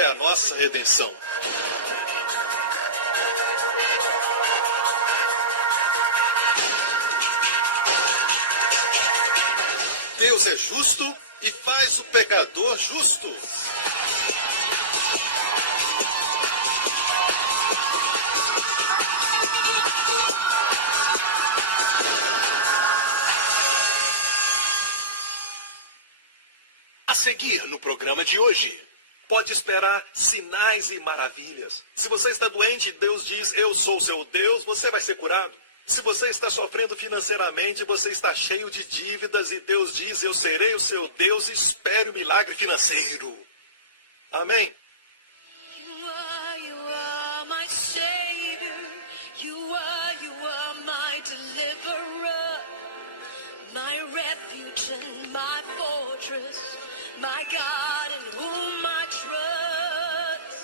é a nossa redenção. Deus é justo e faz o pecador justo. A seguir no programa de hoje, pode esperar sinais e maravilhas. Se você está doente, Deus diz, eu sou o seu Deus, você vai ser curado. Se você está sofrendo financeiramente, você está cheio de dívidas e Deus diz, eu serei o seu Deus e espere o milagre financeiro. Amém? You are my Savior. You are my deliverer. My refuge and my fortress. My God in whom I trust.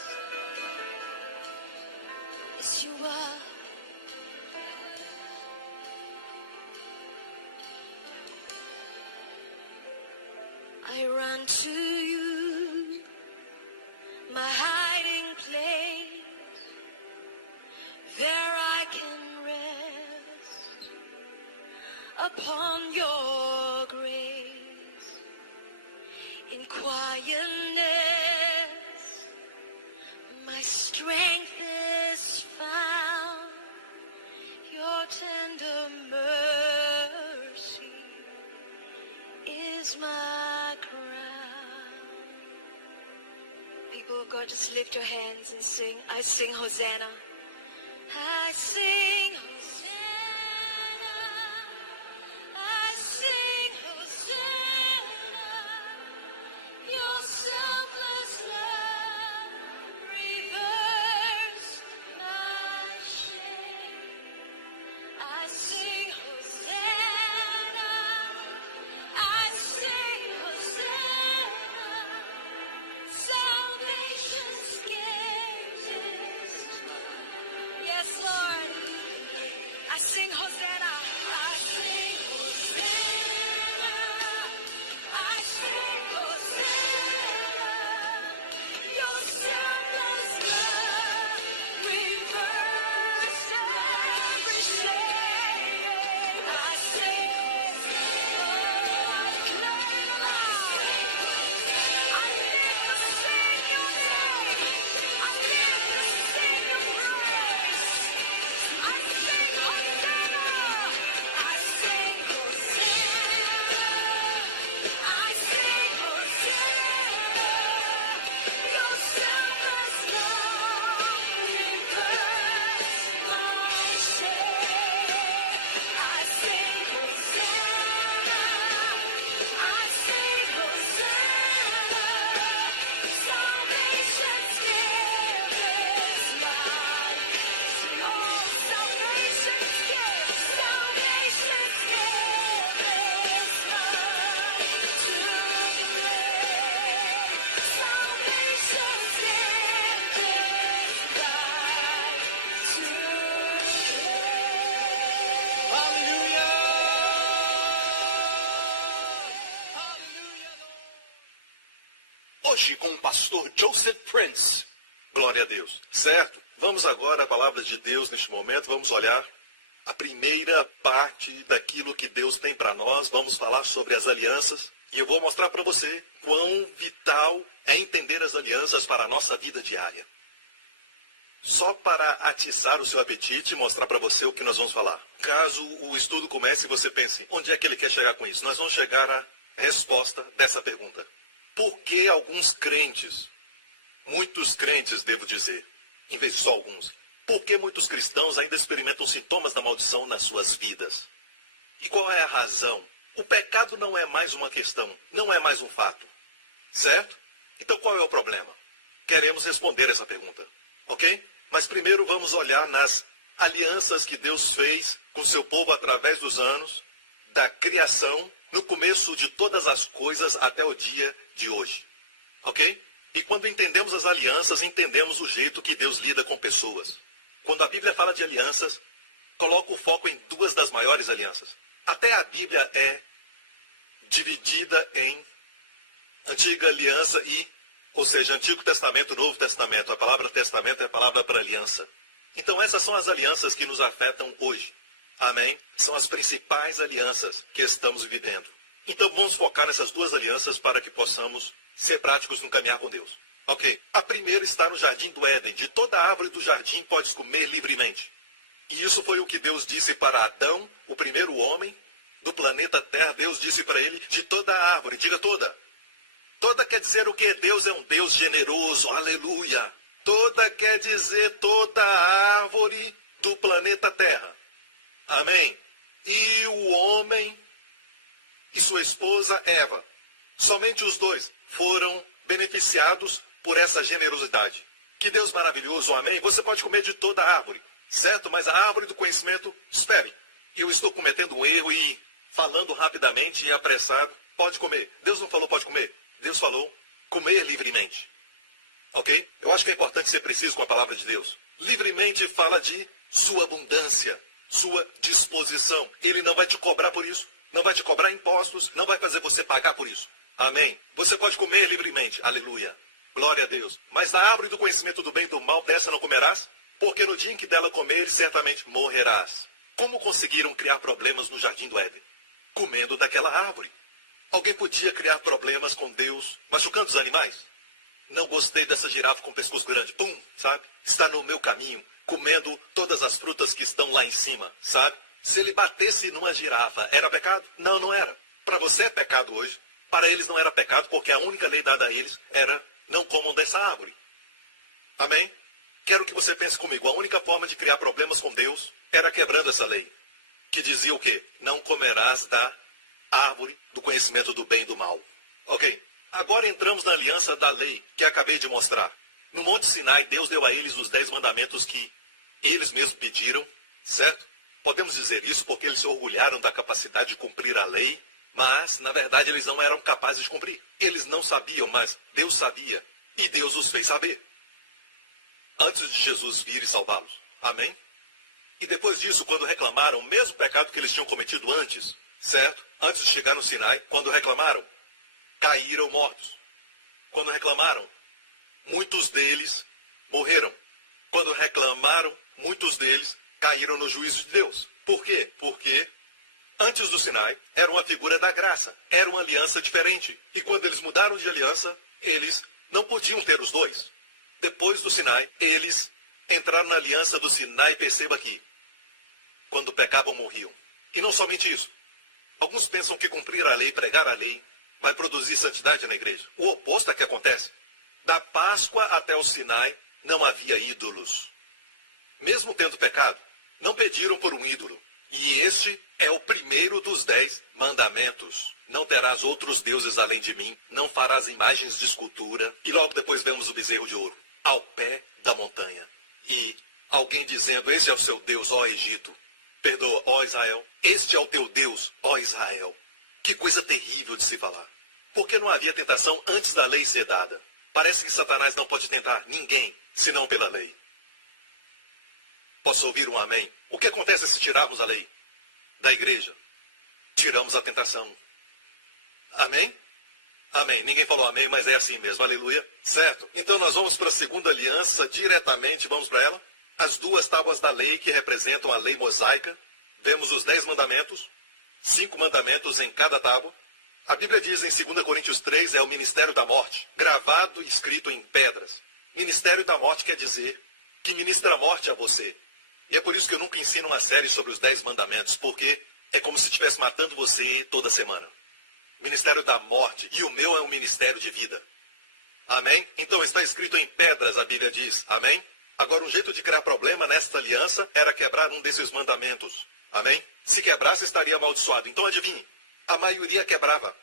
Yes, you are. I run to you, my hiding place. There I can rest upon your grace. In quietness, my strength is found. Your tender mercy is my crown. People of God, just lift your hands and sing. I sing Hosanna. I sing Hosanna. I sing Hosanna. Your selfless love reversed my shame. I sing Hosanna. I sing Hosanna. Salvation's gift is mine. Yes, Lord. I sing Hosanna. I sing Hosanna. I sing Hosanna. Your selfless love reversed every shame. I sing, oh, I declare it aloud. I live to sing your name. I live to sing your praise. I sing Hosanna. I sing Hosanna. I sing Hosanna. Your selfless love reversed my shame. I sing Hosanna. I sing Hosanna. Salvation's gift is mine. Sing, oh, salvation's gift is mine to declare. Salvation's gift is mine to declare. Aleluia! Hoje com o pastor Joseph Prince. Glória a Deus. Certo? Vamos agora à palavra de Deus neste momento. Vamos olhar a primeira parte daquilo que Deus tem para nós. Vamos falar sobre as alianças. E eu vou mostrar para você quão vital é entender as alianças para a nossa vida diária. Só para atiçar o seu apetite e mostrar para você o que nós vamos falar. Caso o estudo comece e você pense, onde é que ele quer chegar com isso? Nós vamos chegar à resposta dessa pergunta. Por que alguns crentes, muitos crentes, devo dizer, em vez de só alguns, por que muitos cristãos ainda experimentam sintomas da maldição nas suas vidas? E qual é a razão? O pecado não é mais uma questão, não é mais um fato. Certo? Então qual é o problema? Queremos responder essa pergunta, ok? Mas primeiro vamos olhar nas alianças que Deus fez com seu povo através dos anos, da criação, no começo de todas as coisas até o dia de hoje. Ok? E quando entendemos as alianças, entendemos o jeito que Deus lida com pessoas. Quando a Bíblia fala de alianças, coloca o foco em duas das maiores alianças. Até a Bíblia é dividida em antiga aliança e Ou seja, Antigo Testamento, Novo Testamento. A palavra testamento é a palavra para aliança. Então essas são as alianças que nos afetam hoje. Amém? São as principais alianças que estamos vivendo. Então vamos focar nessas duas alianças para que possamos ser práticos no caminhar com Deus. Ok. A primeira está no jardim do Éden. De toda árvore do jardim podes comer livremente. E isso foi o que Deus disse para Adão, o primeiro homem do planeta Terra. Deus disse para ele, de toda árvore, diga toda. Toda quer dizer o que? Deus é um Deus generoso, aleluia. Toda quer dizer toda árvore do planeta Terra. Amém? E o homem e sua esposa Eva, somente os dois foram beneficiados por essa generosidade. Que Deus maravilhoso, amém? Você pode comer de toda árvore, certo? Mas a árvore do conhecimento, espere. Eu estou cometendo um erro e falando rapidamente e apressado, pode comer. Deus não falou pode comer. Deus falou comer livremente. Ok? Eu acho que é importante ser preciso com a palavra de Deus. Livremente fala de sua abundância, sua disposição. Ele não vai te cobrar por isso. Não vai te cobrar impostos. Não vai fazer você pagar por isso. Amém? Você pode comer livremente. Aleluia. Glória a Deus. Mas da árvore do conhecimento do bem e do mal, dessa não comerás? Porque no dia em que dela comeres, certamente morrerás. Como conseguiram criar problemas no jardim do Éden? Comendo daquela árvore. Alguém podia criar problemas com Deus, machucando os animais? Não gostei dessa girafa com pescoço grande. Pum, sabe? Está no meu caminho, comendo todas as frutas que estão lá em cima, sabe? Se ele batesse numa girafa, era pecado? Não, não era. Para você é pecado hoje. Para eles não era pecado, porque a única lei dada a eles era não comam dessa árvore. Amém? Quero que você pense comigo. A única forma de criar problemas com Deus era quebrando essa lei. Que dizia o quê? Não comerás da árvore do conhecimento do bem e do mal. Ok. Agora entramos na aliança da lei que acabei de mostrar. No Monte Sinai, Deus deu a eles os 10 mandamentos que eles mesmos pediram, certo? Podemos dizer isso porque eles se orgulharam da capacidade de cumprir a lei, mas, na verdade, eles não eram capazes de cumprir. Eles não sabiam, mas Deus sabia. E Deus os fez saber. Antes de Jesus vir e salvá-los. Amém? E depois disso, quando reclamaram o mesmo pecado que eles tinham cometido antes, certo? Antes de chegar no Sinai, quando reclamaram, caíram mortos. Quando reclamaram, muitos deles morreram. Quando reclamaram, muitos deles caíram no juízo de Deus. Por quê? Porque antes do Sinai, era uma figura da graça. Era uma aliança diferente. E quando eles mudaram de aliança, eles não podiam ter os dois. Depois do Sinai, eles entraram na aliança do Sinai, perceba aqui. Quando pecavam, morriam. E não somente isso. Alguns pensam que cumprir a lei, pregar a lei, vai produzir santidade na igreja. O oposto é que acontece. Da Páscoa até o Sinai, não havia ídolos. Mesmo tendo pecado, não pediram por um ídolo. E este é o primeiro dos 10 mandamentos. Não terás outros deuses além de mim, não farás imagens de escultura. E logo depois vemos o bezerro de ouro, ao pé da montanha. E alguém dizendo, esse é o seu Deus, ó Egito. Perdoa, ó Israel. Este é o teu Deus, ó Israel. Que coisa terrível de se falar. Porque não havia tentação antes da lei ser dada. Parece que Satanás não pode tentar ninguém, senão pela lei. Posso ouvir um amém? O que acontece se tirarmos a lei da igreja? Tiramos a tentação. Amém? Amém. Ninguém falou amém, mas é assim mesmo. Aleluia. Certo? Então nós vamos para a segunda aliança diretamente. Vamos para ela. As 2 tábuas da lei que representam a lei mosaica. Vemos os 10 mandamentos. 5 mandamentos em cada tábua. A Bíblia diz em 2 Coríntios 3, é o ministério da morte, gravado e escrito em pedras. Ministério da morte quer dizer que ministra a morte a você. E é por isso que eu nunca ensino uma série sobre os 10 mandamentos, porque é como se estivesse matando você toda semana. Ministério da morte, e o meu é um ministério de vida. Amém? Então está escrito em pedras, a Bíblia diz. Amém? Agora, um jeito de criar problema nesta aliança era quebrar um desses mandamentos. Amém? Se quebrasse, estaria amaldiçoado. Então adivinhe, a maioria quebrava,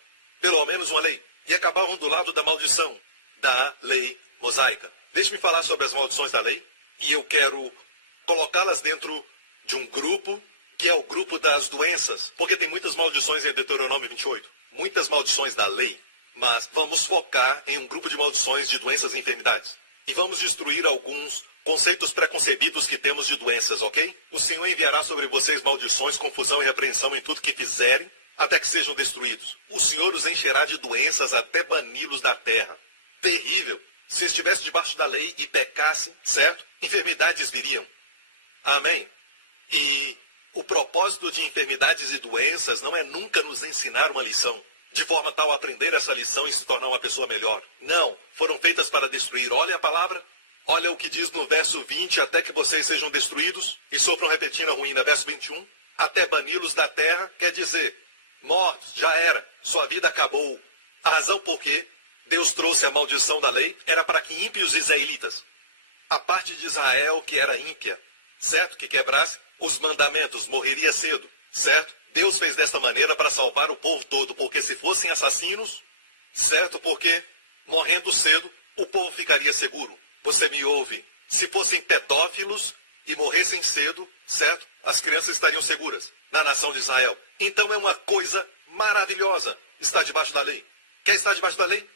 pelo menos uma lei, e acabavam do lado da maldição, da lei mosaica. Deixe-me falar sobre as maldições da lei, e eu quero colocá-las dentro de um grupo, que é o grupo das doenças, porque tem muitas maldições em Deuteronômio 28, muitas maldições da lei, mas vamos focar em um grupo de maldições de doenças e enfermidades. E vamos destruir alguns conceitos preconcebidos que temos de doenças, ok? O Senhor enviará sobre vocês maldições, confusão e repreensão em tudo que fizerem, até que sejam destruídos. O Senhor os encherá de doenças até bani-los da terra. Terrível. se estivesse debaixo da lei e pecasse, certo? Enfermidades viriam. Amém? E o propósito de enfermidades e doenças não é nunca nos ensinar uma lição, de forma tal a aprender essa lição e se tornar uma pessoa melhor. Não, foram feitas para destruir. Olha a palavra, olha o que diz no verso 20, até que vocês sejam destruídos e sofram repetindo a ruína. Verso 21, até bani-los da terra, quer dizer, mortos, já era, sua vida acabou. A razão por que Deus trouxe a maldição da lei era para que ímpios israelitas, a parte de Israel que era ímpia, certo? Que quebrasse os mandamentos, morreria cedo, certo? Deus fez desta maneira para salvar o povo todo, porque se fossem assassinos, certo? Porque morrendo cedo, o povo ficaria seguro. Você me ouve? Se fossem pedófilos e morressem cedo, certo? As crianças estariam seguras na nação de Israel. Então é uma coisa maravilhosa estar debaixo da lei. Quer estar debaixo da lei?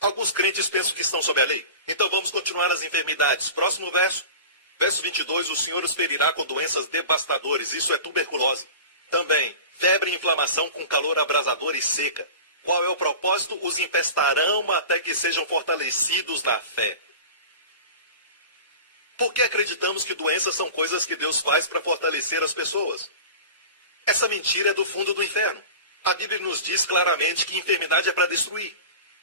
Alguns crentes pensam que estão sob a lei. Então vamos continuar as enfermidades. Próximo verso. Verso 22, o Senhor os ferirá com doenças devastadoras. Isso é tuberculose. Também, febre e inflamação com calor abrasador e seca. Qual é o propósito? Os infestarão até que sejam fortalecidos na fé. Por que acreditamos que doenças são coisas que Deus faz para fortalecer as pessoas? Essa mentira é do fundo do inferno. A Bíblia nos diz claramente que enfermidade é para destruir.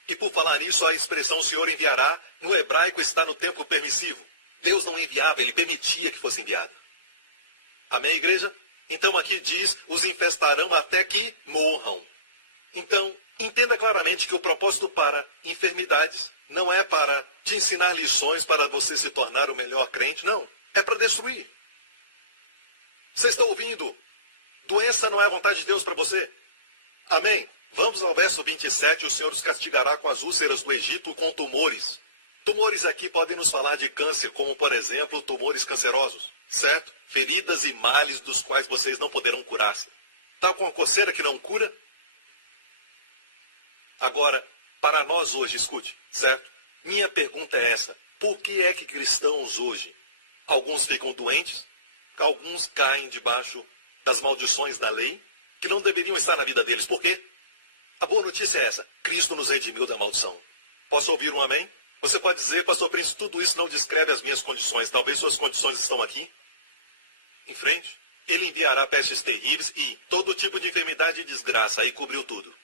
E por falar nisso, a expressão o Senhor enviará, no hebraico está no tempo permissivo. Deus não enviava, ele permitia que fosse enviado. Amém, igreja? Então aqui diz, os infestarão até que morram. Então, entenda claramente que o propósito para enfermidades não é para te ensinar lições para você se tornar o melhor crente, não. É para destruir. Vocês estão ouvindo? Doença não é a vontade de Deus para você. Amém? Vamos ao verso 27, o Senhor os castigará com as úlceras do Egito com tumores. Tumores aqui podem nos falar de câncer, como por exemplo, tumores cancerosos, certo? Feridas e males dos quais vocês não poderão curar-se. Está com a coceira que não cura? Agora, para nós hoje, escute, certo? Minha pergunta é essa. Por que é que cristãos hoje, alguns ficam doentes, alguns caem debaixo das maldições da lei, que não deveriam estar na vida deles? Por quê? A boa notícia é essa. Cristo nos redimiu da maldição. Posso ouvir um amém? Você pode dizer, pastor Príncipe, tudo isso não descreve as minhas condições. Talvez suas condições estão aqui. Em frente. Ele enviará pestes terríveis e todo tipo de enfermidade e desgraça. Aí cobriu tudo.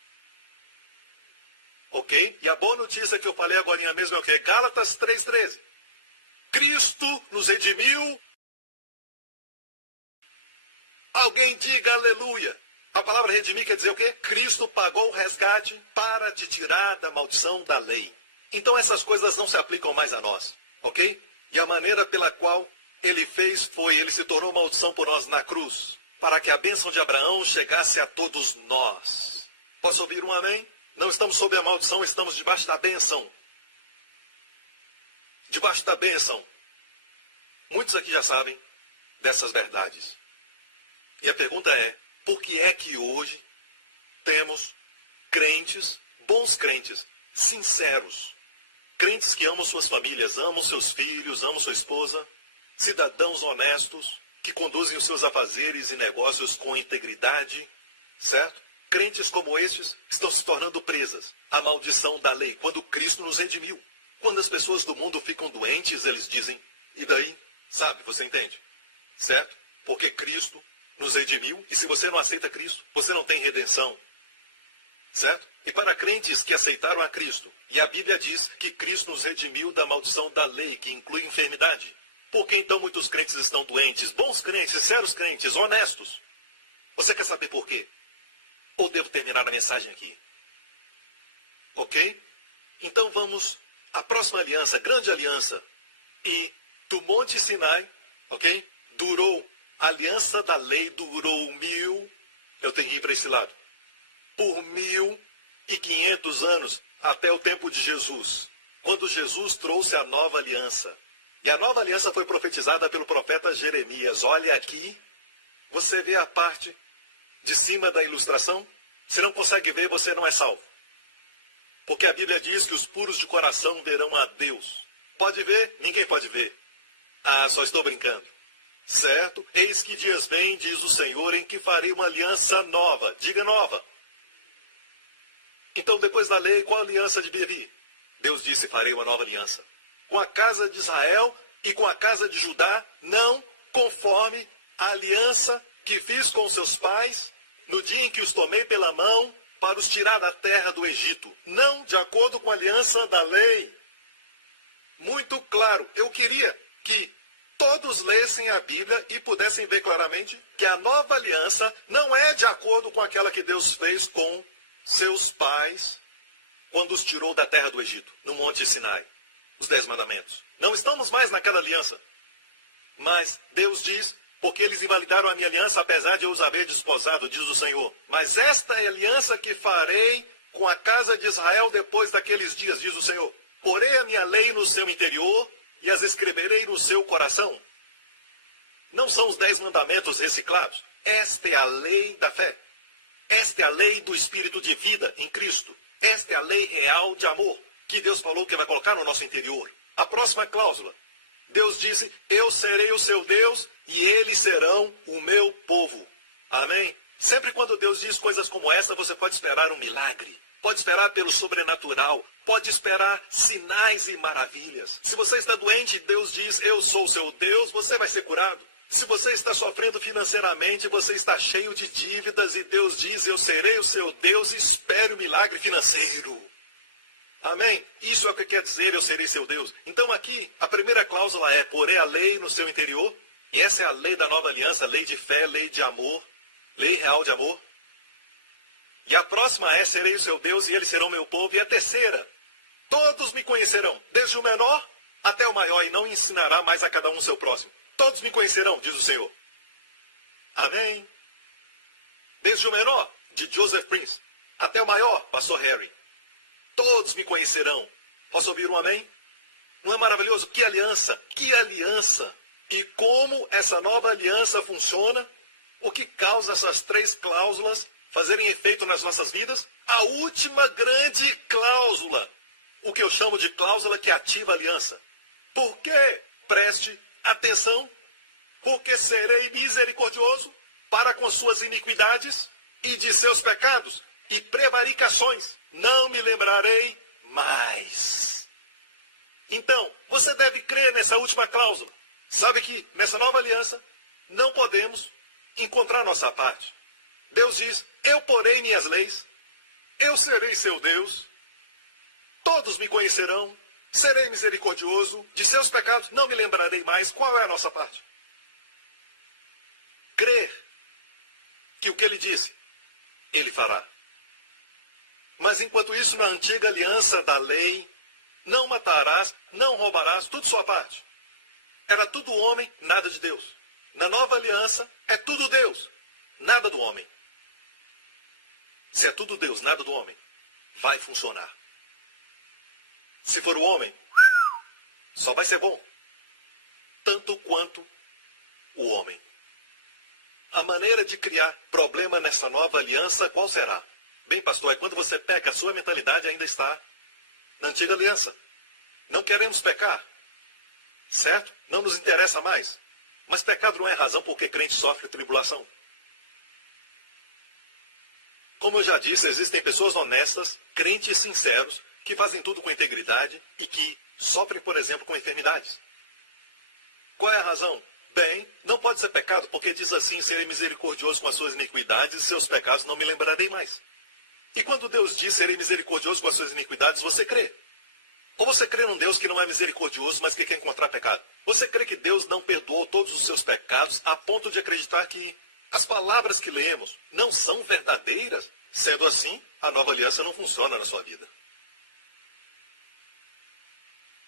Ok? E a boa notícia que eu falei agora mesmo é o quê? Gálatas 3,13. Cristo nos redimiu. Alguém diga aleluia. A palavra redimir quer dizer o quê? Cristo pagou o resgate para te tirar da maldição da lei. Então essas coisas não se aplicam mais a nós, ok? E a maneira pela qual ele fez foi, ele se tornou maldição por nós na cruz, para que a bênção de Abraão chegasse a todos nós. Posso ouvir um amém? Não estamos sob a maldição, estamos debaixo da bênção. Debaixo da bênção. Muitos aqui já sabem dessas verdades. E a pergunta é, por que é que hoje temos crentes, bons crentes, sinceros, crentes que amam suas famílias, amam seus filhos, amam sua esposa, cidadãos honestos, que conduzem os seus afazeres e negócios com integridade, certo? Crentes como estes estão se tornando presas à maldição da lei, quando Cristo nos redimiu. Quando as pessoas do mundo ficam doentes, eles dizem, e daí? Sabe, você entende? Certo? Porque Cristo nos redimiu, e se você não aceita Cristo, você não tem redenção. Certo? E para crentes que aceitaram a Cristo, e a Bíblia diz que Cristo nos redimiu da maldição da lei, que inclui enfermidade. Por que então muitos crentes estão doentes? Bons crentes, sinceros crentes, honestos. Você quer saber por quê? Ou devo terminar a mensagem aqui? Ok? Então vamos à próxima aliança, grande aliança. E do Monte Sinai, ok? A aliança da lei durou 1000, eu tenho que ir para esse lado, por 1500 anos, até o tempo de Jesus, quando Jesus trouxe a nova aliança. E a nova aliança foi profetizada pelo profeta Jeremias. Olha aqui, você vê a parte de cima da ilustração? Se não consegue ver, você não é salvo. Porque a Bíblia diz que os puros de coração verão a Deus. Pode ver? Ninguém pode ver. Ah, só estou brincando. Certo? Eis que dias vêm, diz o Senhor, em que farei uma aliança nova. Diga nova. Então, depois da lei, qual aliança devia vir? Deus disse, farei uma nova aliança com a casa de Israel e com a casa de Judá, não conforme a aliança que fiz com seus pais no dia em que os tomei pela mão para os tirar da terra do Egito, não de acordo com a aliança da lei. Muito claro, eu queria que todos lessem a Bíblia e pudessem ver claramente que a nova aliança não é de acordo com aquela que Deus fez com seus pais quando os tirou da terra do Egito, no Monte Sinai, os 10 mandamentos. Não estamos mais naquela aliança. Mas Deus diz, porque eles invalidaram a minha aliança, apesar de eu os haver desposado, diz o Senhor. Mas esta é a aliança que farei com a casa de Israel depois daqueles dias, diz o Senhor. Porei a minha lei no seu interior e as escreverei no seu coração. Não são os 10 mandamentos reciclados. Esta é a lei da fé. Esta é a lei do espírito de vida em Cristo. Esta é a lei real de amor que Deus falou que vai colocar no nosso interior. A próxima cláusula. Deus disse, eu serei o seu Deus e eles serão o meu povo. Amém? Sempre quando Deus diz coisas como essa, você pode esperar um milagre. Pode esperar pelo sobrenatural. Pode esperar sinais e maravilhas. Se você está doente, Deus diz, eu sou o seu Deus, você vai ser curado. Se você está sofrendo financeiramente, você está cheio de dívidas e Deus diz, eu serei o seu Deus e espere o milagre financeiro. Amém? Isso é o que quer dizer, eu serei seu Deus. Então aqui, a primeira cláusula é, porei a lei no seu interior. E essa é a lei da nova aliança, lei de fé, lei de amor, lei real de amor. E a próxima é, serei o seu Deus e eles serão meu povo. E a terceira, todos me conhecerão, desde o menor até o maior, e não ensinará mais a cada um o seu próximo. Todos me conhecerão, diz o Senhor. Amém? Desde o menor, de Joseph Prince, até o maior, pastor Harry. Todos me conhecerão. Posso ouvir um amém? Não é maravilhoso? Que aliança! Que aliança! E como essa nova aliança funciona? O que causa essas 3 cláusulas fazerem efeito nas nossas vidas? A última grande cláusula. O que eu chamo de cláusula que ativa a aliança. Por quê? Preste atenção. Porque serei misericordioso para com suas iniquidades e de seus pecados e prevaricações. Não me lembrarei mais. Então, você deve crer nessa última cláusula. Sabe que nessa nova aliança não podemos encontrar nossa parte. Deus diz, eu porei minhas leis, eu serei seu Deus, todos me conhecerão, serei misericordioso, de seus pecados não me lembrarei mais. Qual é a nossa parte? Crer que o que ele disse, ele fará. Mas enquanto isso, na antiga aliança da lei, não matarás, não roubarás, tudo sua parte. Era tudo homem, nada de Deus. Na nova aliança, é tudo Deus, nada do homem. Se é tudo Deus, nada do homem, vai funcionar. Se for o homem, só vai ser bom. Tanto quanto o homem. A maneira de criar problema nessa nova aliança, qual será? Bem, pastor, é quando você peca, a sua mentalidade ainda está na antiga aliança. Não queremos pecar, certo? Não nos interessa mais. Mas pecado não é razão porque crente sofre tribulação. Como eu já disse, existem pessoas honestas, crentes sinceros, que fazem tudo com integridade e que sofrem, por exemplo, com enfermidades. Qual é a razão? Bem, não pode ser pecado porque diz assim, serei misericordioso com as suas iniquidades e seus pecados não me lembrarei mais. E quando Deus diz, serei misericordioso com as suas iniquidades, você crê? Ou você crê num Deus que não é misericordioso, mas que quer encontrar pecado? Você crê que Deus não perdoou todos os seus pecados a ponto de acreditar que as palavras que lemos não são verdadeiras? Sendo assim, a nova aliança não funciona na sua vida.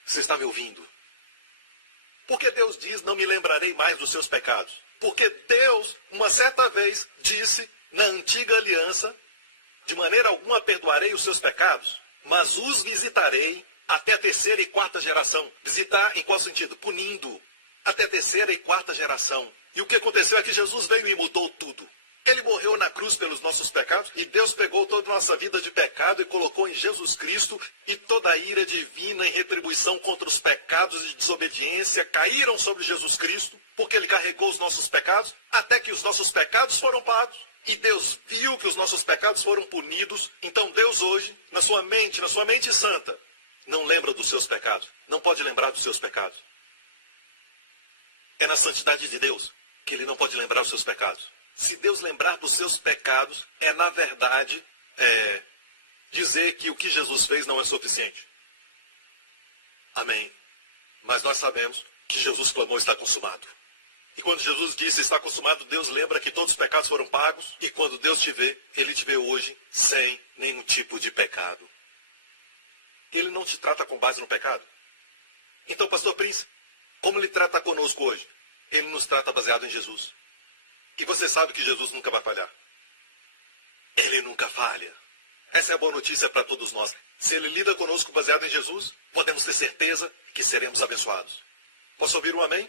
Você está me ouvindo? Porque Deus diz, não me lembrarei mais dos seus pecados. Porque Deus, uma certa vez, disse na antiga aliança, de maneira alguma perdoarei os seus pecados, mas os visitarei até a 3ª e 4ª geração. Visitar em qual sentido? Punindo. Até a 3ª e 4ª geração. E o que aconteceu é que Jesus veio e mudou tudo. Ele morreu na cruz pelos nossos pecados e Deus pegou toda a nossa vida de pecado e colocou em Jesus Cristo, e toda a ira divina em retribuição contra os pecados de desobediência caíram sobre Jesus Cristo, porque ele carregou os nossos pecados, até que os nossos pecados foram pagos. E Deus viu que os nossos pecados foram punidos. Então Deus hoje, na sua mente santa, não lembra dos seus pecados. Não pode lembrar dos seus pecados. É na santidade de Deus que ele não pode lembrar os seus pecados. Se Deus lembrar dos seus pecados, é na verdade dizer que o que Jesus fez não é suficiente. Amém. Mas nós sabemos que Jesus clamou está consumado. E quando Jesus disse está consumado, Deus lembra que todos os pecados foram pagos. E quando Deus te vê, Ele te vê hoje sem nenhum tipo de pecado. Ele não te trata com base no pecado. Então, pastor Prince, como Ele trata conosco hoje? Ele nos trata baseado em Jesus. E você sabe que Jesus nunca vai falhar. Ele nunca falha. Essa é a boa notícia para todos nós. Se Ele lida conosco baseado em Jesus, podemos ter certeza que seremos abençoados. Posso ouvir um amém?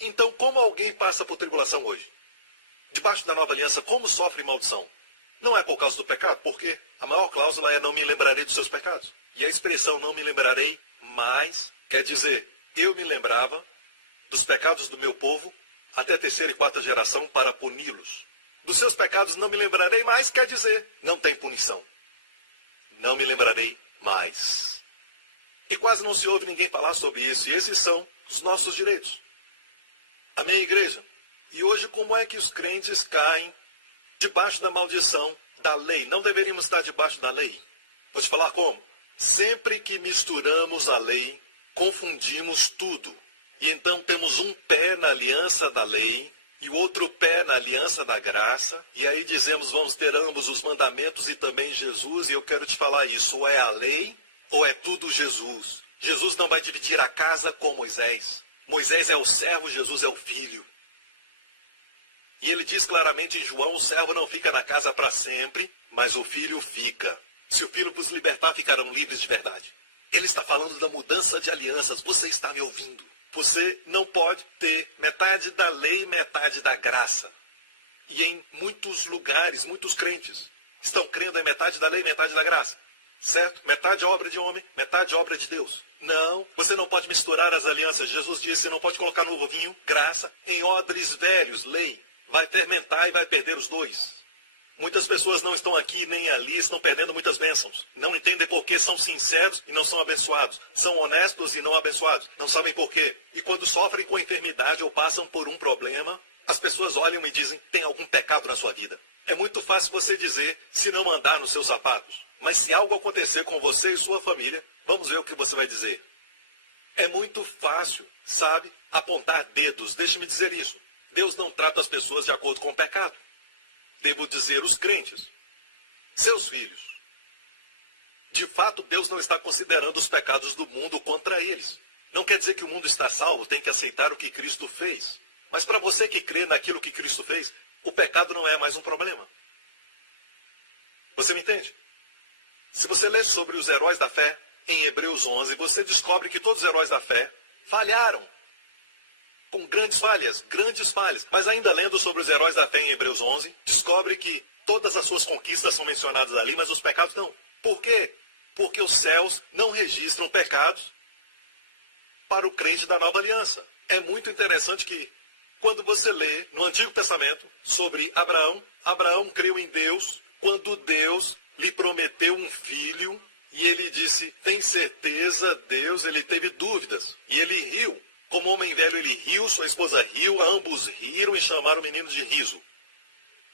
Então, como alguém passa por tribulação hoje? Debaixo da nova aliança, como sofre maldição? Não é por causa do pecado, porque a maior cláusula é não me lembrarei dos seus pecados. E a expressão não me lembrarei mais quer dizer, eu me lembrava dos pecados do meu povo até a terceira e quarta geração para puni-los. Dos seus pecados não me lembrarei mais quer dizer, não tem punição. Não me lembrarei mais. E quase não se ouve ninguém falar sobre isso, e esses são os nossos direitos. Amém, igreja? E hoje, como é que os crentes caem debaixo da maldição da lei? Não deveríamos estar debaixo da lei. Vou te falar como. Sempre que misturamos a lei, confundimos tudo. E então temos um pé na aliança da lei e o outro pé na aliança da graça. E aí dizemos, vamos ter ambos os mandamentos e também Jesus. E eu quero te falar isso, ou é a lei ou é tudo Jesus. Jesus não vai dividir a casa com Moisés. Moisés é o servo, Jesus é o filho. E ele diz claramente em João, o servo não fica na casa para sempre, mas o filho fica. Se o filho vos libertar, ficarão livres de verdade. Ele está falando da mudança de alianças. Você está me ouvindo? Você não pode ter metade da lei e metade da graça. E em muitos lugares, muitos crentes estão crendo em metade da lei e metade da graça. Certo? Metade é obra de homem, metade é obra de Deus. Não, você não pode misturar as alianças. Jesus disse, você não pode colocar novo vinho, graça, em odres velhos, lei. Vai fermentar e vai perder os dois. Muitas pessoas não estão aqui nem ali, estão perdendo muitas bênçãos. Não entendem por que são sinceros e não são abençoados. São honestos e não abençoados. Não sabem por quê. E quando sofrem com enfermidade ou passam por um problema, as pessoas olham e dizem, tem algum pecado na sua vida. É muito fácil você dizer, se não andar nos seus sapatos. Mas se algo acontecer com você e sua família, vamos ver o que você vai dizer. É muito fácil, sabe, apontar dedos. Deixe-me dizer isso. Deus não trata as pessoas de acordo com o pecado. Devo dizer os crentes, seus filhos. De fato, Deus não está considerando os pecados do mundo contra eles. Não quer dizer que o mundo está salvo, tem que aceitar o que Cristo fez. Mas para você que crê naquilo que Cristo fez, o pecado não é mais um problema. Você me entende? Se você lê sobre os heróis da fé, em Hebreus 11, você descobre que todos os heróis da fé falharam. Com grandes falhas. Mas ainda lendo sobre os heróis da fé em Hebreus 11, descobre que todas as suas conquistas são mencionadas ali, mas os pecados não. Por quê? Porque os céus não registram pecados para o crente da nova aliança. É muito interessante que, quando você lê no Antigo Testamento sobre Abraão, Abraão creu em Deus quando Deus lhe prometeu um filho e ele disse, tem certeza, Deus? Ele teve dúvidas e ele riu. Como homem velho ele riu, sua esposa riu, ambos riram e chamaram o menino de riso.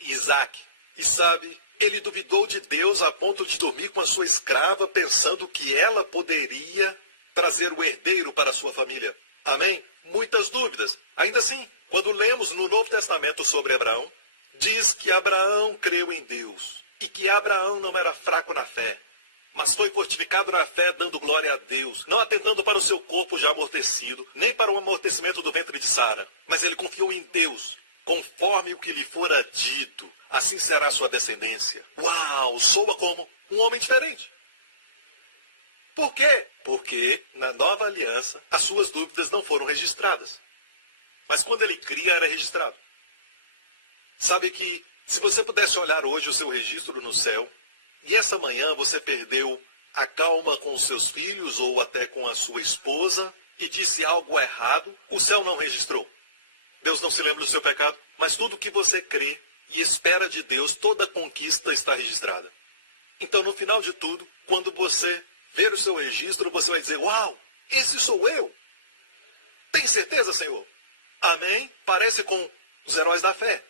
Isaac. E sabe, ele duvidou de Deus a ponto de dormir com a sua escrava, pensando que ela poderia trazer o herdeiro para a sua família. Amém? Muitas dúvidas. Ainda assim, quando lemos no Novo Testamento sobre Abraão, diz que Abraão creu em Deus e que Abraão não era fraco na fé, mas foi fortificado na fé, dando glória a Deus, não atentando para o seu corpo já amortecido, nem para o amortecimento do ventre de Sara, mas ele confiou em Deus, conforme o que lhe fora dito, assim será a sua descendência. Uau, soa como um homem diferente. Por quê? Porque na nova aliança, as suas dúvidas não foram registradas. Mas quando ele cria, era registrado. Sabe que, se você pudesse olhar hoje o seu registro no céu, e essa manhã você perdeu a calma com os seus filhos ou até com a sua esposa e disse algo errado, o céu não registrou. Deus não se lembra do seu pecado, mas tudo que você crê e espera de Deus, toda conquista está registrada. Então, no final de tudo, quando você ver o seu registro, você vai dizer, uau, esse sou eu. Tem certeza, Senhor? Amém? Parece com os heróis da fé.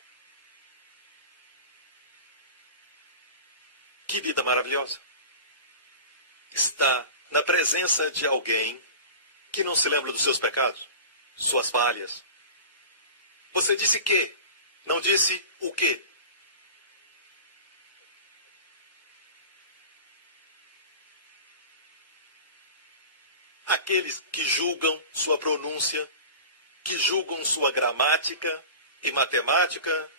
Que vida maravilhosa. Está na presença de alguém que não se lembra dos seus pecados, suas falhas. Você disse que, não disse o quê? Aqueles que julgam sua pronúncia, que julgam sua gramática e matemática,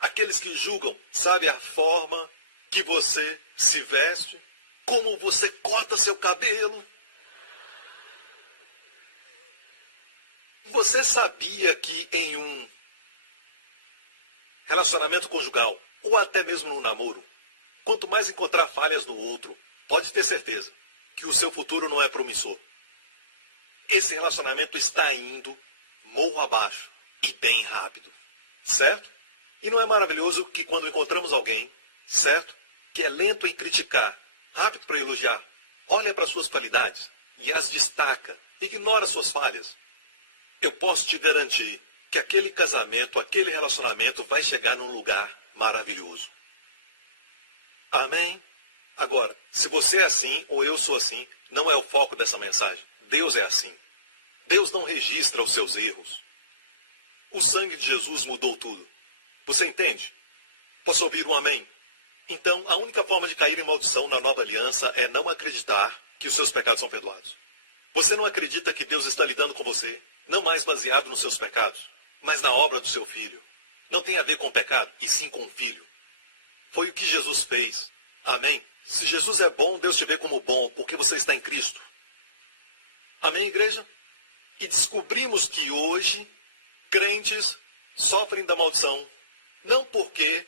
aqueles que julgam, sabe, a forma que você se veste, como você corta seu cabelo. Você sabia que em um relacionamento conjugal, ou até mesmo no namoro, quanto mais encontrar falhas no outro, pode ter certeza que o seu futuro não é promissor. Esse relacionamento está indo morro abaixo e bem rápido, certo? E não é maravilhoso que quando encontramos alguém, certo, que é lento em criticar, rápido para elogiar, olha para suas qualidades e as destaca, ignora suas falhas. Eu posso te garantir que aquele casamento, aquele relacionamento vai chegar num lugar maravilhoso. Amém? Agora, se você é assim ou eu sou assim, não é o foco dessa mensagem. Deus é assim. Deus não registra os seus erros. O sangue de Jesus mudou tudo. Você entende? Posso ouvir um amém? Então, a única forma de cair em maldição na nova aliança é não acreditar que os seus pecados são perdoados. Você não acredita que Deus está lidando com você, não mais baseado nos seus pecados, mas na obra do seu Filho. Não tem a ver com o pecado, e sim com o Filho. Foi o que Jesus fez. Amém? Se Jesus é bom, Deus te vê como bom, porque você está em Cristo. Amém, igreja? E descobrimos que hoje, crentes sofrem da maldição, não porque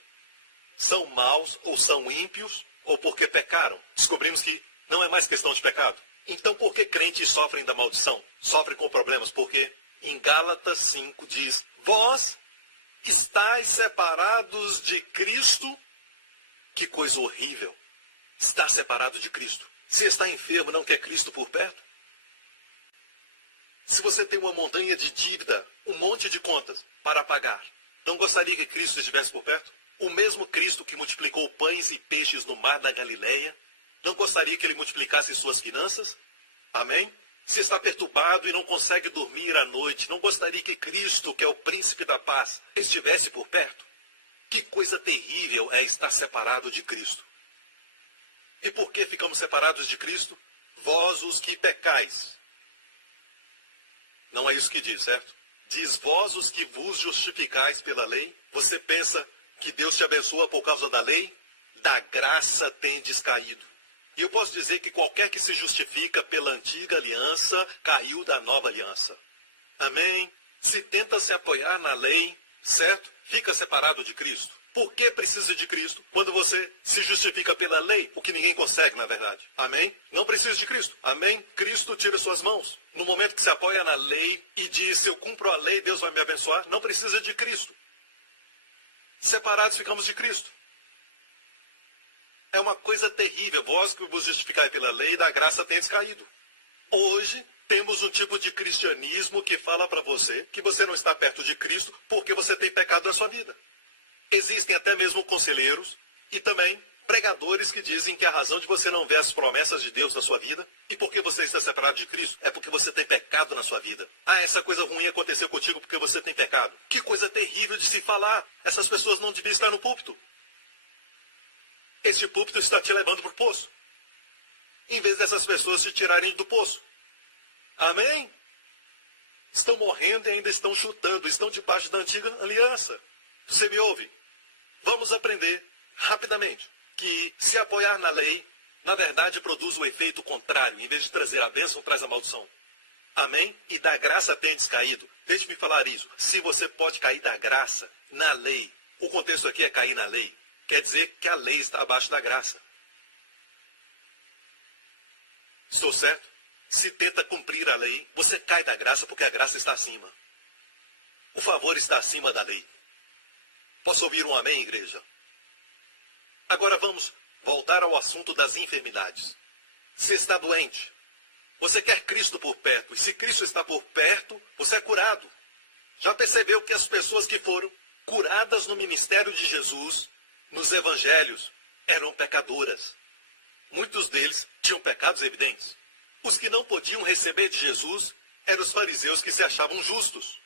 são maus ou são ímpios, ou porque pecaram. Descobrimos que não é mais questão de pecado. Então, por que crentes sofrem da maldição? Sofrem com problemas, porque em Gálatas 5 diz, vós estáis separados de Cristo. Que coisa horrível. Estar separado de Cristo. Se está enfermo, não quer Cristo por perto? Se você tem uma montanha de dívida, um monte de contas para pagar, não gostaria que Cristo estivesse por perto? O mesmo Cristo que multiplicou pães e peixes no mar da Galileia, não gostaria que ele multiplicasse suas finanças? Amém? Se está perturbado e não consegue dormir à noite, não gostaria que Cristo, que é o príncipe da paz, estivesse por perto? Que coisa terrível é estar separado de Cristo. E por que ficamos separados de Cristo? Vós os que pecais. Não é isso que diz, certo? Diz, vós os que vos justificais pela lei. Você pensa que Deus te abençoa por causa da lei? Da graça tendes caído. E eu posso dizer que qualquer que se justifica pela antiga aliança, caiu da nova aliança. Amém? Se tenta se apoiar na lei, certo? Fica separado de Cristo. Por que precisa de Cristo? Quando você se justifica pela lei, o que ninguém consegue, na verdade. Amém? Não precisa de Cristo. Amém? Cristo tira suas mãos. No momento que se apoia na lei e diz, se eu cumpro a lei, Deus vai me abençoar, não precisa de Cristo. Separados ficamos de Cristo. É uma coisa terrível. Vós que vos justificai pela lei, da graça tendes caído. Hoje, temos um tipo de cristianismo que fala para você que você não está perto de Cristo porque você tem pecado na sua vida. Existem até mesmo conselheiros e também pregadores que dizem que a razão de você não ver as promessas de Deus na sua vida e porque você está separado de Cristo é porque você tem pecado na sua vida. Ah, essa coisa ruim aconteceu contigo porque você tem pecado. Que coisa terrível de se falar. Essas pessoas não deviam estar no púlpito. Este púlpito está te levando para o poço. Em vez dessas pessoas te tirarem do poço. Amém? Estão morrendo e ainda estão chutando. Estão debaixo da antiga aliança. Você me ouve? Vamos aprender rapidamente que se apoiar na lei, na verdade produz o efeito contrário. Em vez de trazer a bênção, traz a maldição. Amém? E da graça tendes caído. Deixe-me falar isso. Se você pode cair da graça na lei, o contexto aqui é cair na lei. Quer dizer que a lei está abaixo da graça. Estou certo? Se tenta cumprir a lei, você cai da graça porque a graça está acima. O favor está acima da lei. Posso ouvir um amém, igreja? Agora vamos voltar ao assunto das enfermidades. Se está doente, você quer Cristo por perto, e se Cristo está por perto, você é curado. Já percebeu que as pessoas que foram curadas no ministério de Jesus, nos evangelhos, eram pecadoras? Muitos deles tinham pecados evidentes. Os que não podiam receber de Jesus eram os fariseus que se achavam justos.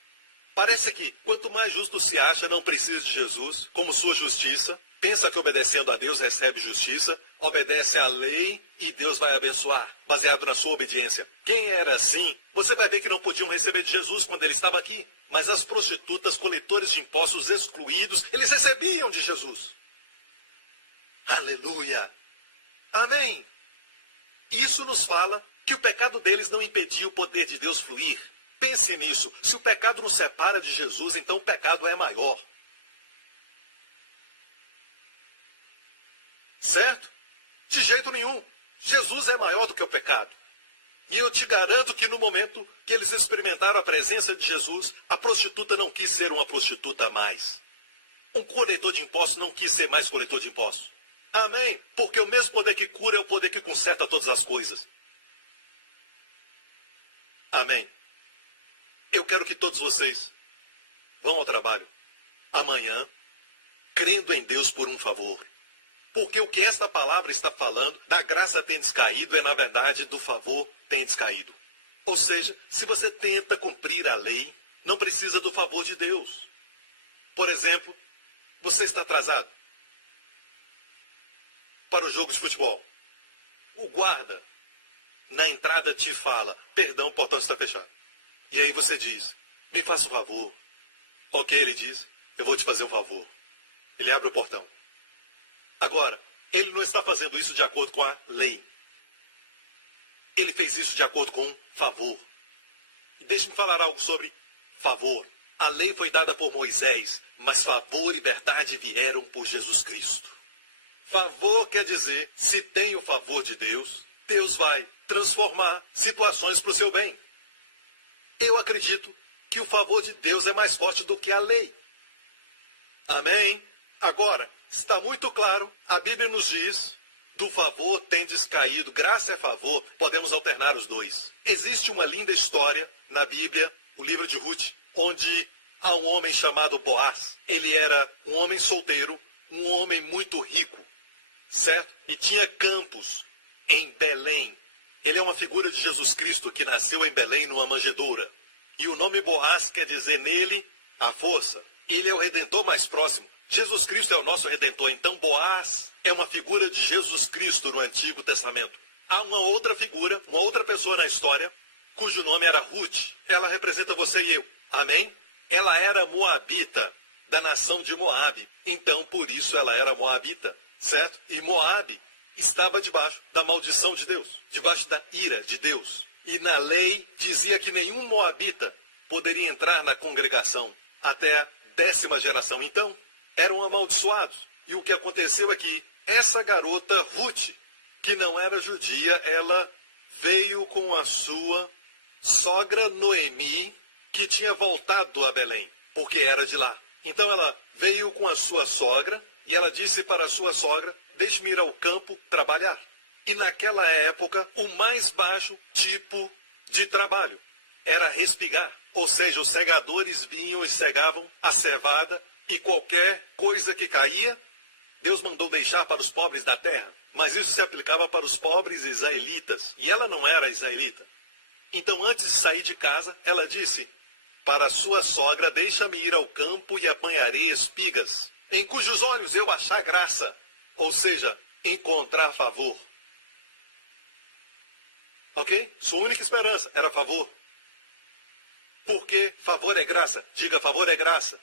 Parece que quanto mais justo se acha, não precisa de Jesus, como sua justiça, pensa que obedecendo a Deus recebe justiça, obedece à lei e Deus vai abençoar, baseado na sua obediência. Quem era assim, você vai ver que não podiam receber de Jesus quando ele estava aqui. Mas as prostitutas, coletores de impostos excluídos, eles recebiam de Jesus. Aleluia! Amém! Isso nos fala que o pecado deles não impedia o poder de Deus fluir. Pense nisso. Se o pecado nos separa de Jesus, então o pecado é maior. Certo? De jeito nenhum. Jesus é maior do que o pecado. E eu te garanto que no momento que eles experimentaram a presença de Jesus, a prostituta não quis ser uma prostituta a mais. Um coletor de impostos não quis ser mais coletor de impostos. Amém? Porque o mesmo poder que cura é o poder que conserta todas as coisas. Amém? Eu quero que todos vocês vão ao trabalho amanhã, crendo em Deus por um favor. Porque o que esta palavra está falando, da graça tem descaído, é na verdade do favor tem descaído. Ou seja, se você tenta cumprir a lei, não precisa do favor de Deus. Por exemplo, você está atrasado para o jogo de futebol. O guarda na entrada te fala, perdão, o portão está fechado. E aí você diz, me faça um favor. Ok, ele diz, eu vou te fazer um favor. Ele abre o portão. Agora, ele não está fazendo isso de acordo com a lei. Ele fez isso de acordo com um favor. E deixe-me falar algo sobre favor. A lei foi dada por Moisés, mas favor e verdade vieram por Jesus Cristo. Favor quer dizer, se tem o favor de Deus, Deus vai transformar situações para o seu bem. Eu acredito que o favor de Deus é mais forte do que a lei. Amém? Agora, está muito claro, a Bíblia nos diz, do favor tem descaído, graça é favor, podemos alternar os dois. Existe uma linda história na Bíblia, o livro de Ruth, onde há um homem chamado Boaz. Ele era um homem solteiro, um homem muito rico, certo? E tinha campos em Belém. Ele é uma figura de Jesus Cristo que nasceu em Belém numa manjedoura. E o nome Boaz quer dizer nele a força. Ele é o redentor mais próximo. Jesus Cristo é o nosso redentor. Então Boaz é uma figura de Jesus Cristo no Antigo Testamento. Há uma outra figura, uma outra pessoa na história, cujo nome era Ruth. Ela representa você e eu. Amém? Ela era moabita, da nação de Moabe. Então, por isso ela era moabita, certo? E Moabe estava debaixo da maldição de Deus, debaixo da ira de Deus. E na lei dizia que nenhum moabita poderia entrar na congregação até a 10ª geração. Então, eram amaldiçoados. E o que aconteceu é que essa garota, Ruth, que não era judia, ela veio com a sua sogra Noemi, que tinha voltado a Belém, porque era de lá. Então ela veio com a sua sogra e ela disse para a sua sogra, deixe-me ir ao campo trabalhar. E naquela época, o mais baixo tipo de trabalho era respigar. Ou seja, os segadores vinham e segavam a cevada e qualquer coisa que caía, Deus mandou deixar para os pobres da terra. Mas isso se aplicava para os pobres israelitas. E ela não era israelita. Então, antes de sair de casa, ela disse para a sua sogra, deixa-me ir ao campo e apanharei espigas, em cujos olhos eu achar graça. Ou seja, encontrar favor. Ok? Sua única esperança era favor. Porque favor é graça. Diga, favor é graça.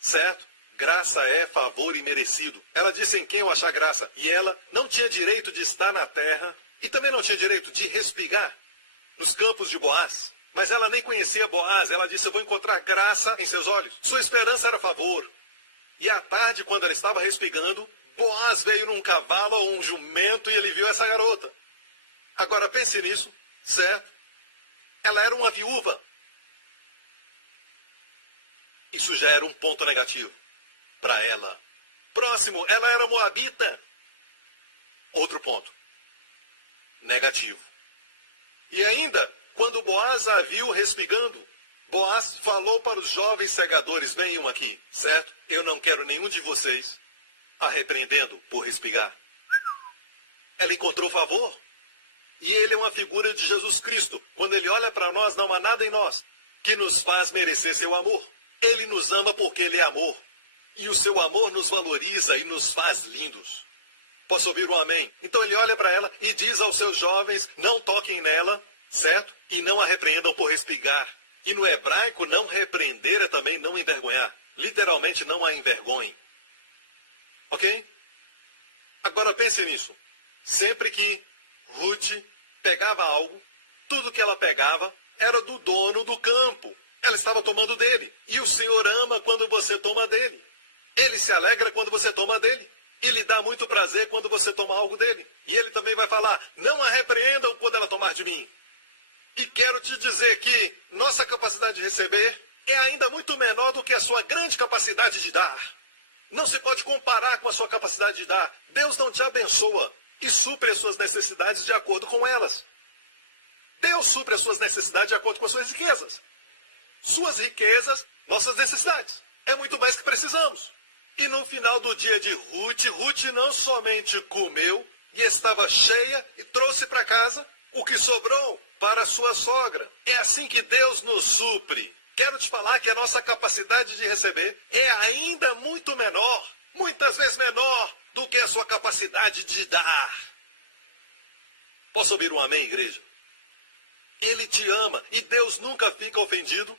Certo? Graça é favor imerecido. Ela disse em quem eu achar graça. E ela não tinha direito de estar na terra e também não tinha direito de respigar nos campos de Boaz. Mas ela nem conhecia Boaz. Ela disse, eu vou encontrar graça em seus olhos. Sua esperança era favor. E à tarde, quando ela estava respigando, Boaz veio num cavalo ou um jumento e ele viu essa garota. Agora pense nisso, certo? Ela era uma viúva. Isso já era um ponto negativo para ela. Próximo, ela era moabita. Outro ponto. Negativo. E ainda, quando Boaz a viu respigando, Boaz falou para os jovens segadores, venham aqui, certo? Eu não quero nenhum de vocês a repreendendo por respigar. Ela encontrou favor. E ele é uma figura de Jesus Cristo. Quando ele olha para nós, não há nada em nós que nos faz merecer seu amor. Ele nos ama porque ele é amor. E o seu amor nos valoriza e nos faz lindos. Posso ouvir um amém? Então ele olha para ela e diz aos seus jovens, não toquem nela, certo? E não a repreendam por respigar. E no hebraico, não repreender é também não envergonhar. Literalmente, não a envergonhem. Ok? Agora pense nisso. Sempre que Ruth pegava algo, tudo que ela pegava era do dono do campo. Ela estava tomando dele. E o Senhor ama quando você toma dele. Ele se alegra quando você toma dele. E lhe dá muito prazer quando você toma algo dele. E ele também vai falar, não a repreendam quando ela tomar de mim. E quero te dizer que nossa capacidade de receber é ainda muito menor do que a sua grande capacidade de dar. Não se pode comparar com a sua capacidade de dar. Deus não te abençoa e supre as suas necessidades de acordo com elas. Deus supre as suas necessidades de acordo com as suas riquezas. Suas riquezas, nossas necessidades. É muito mais que precisamos. E no final do dia de Ruth, Ruth não somente comeu e estava cheia e trouxe para casa o que sobrou para sua sogra. É assim que Deus nos supre. Quero te falar que a nossa capacidade de receber é ainda muito menor, muitas vezes menor do que a sua capacidade de dar. Posso ouvir um amém, igreja? Ele te ama e Deus nunca fica ofendido.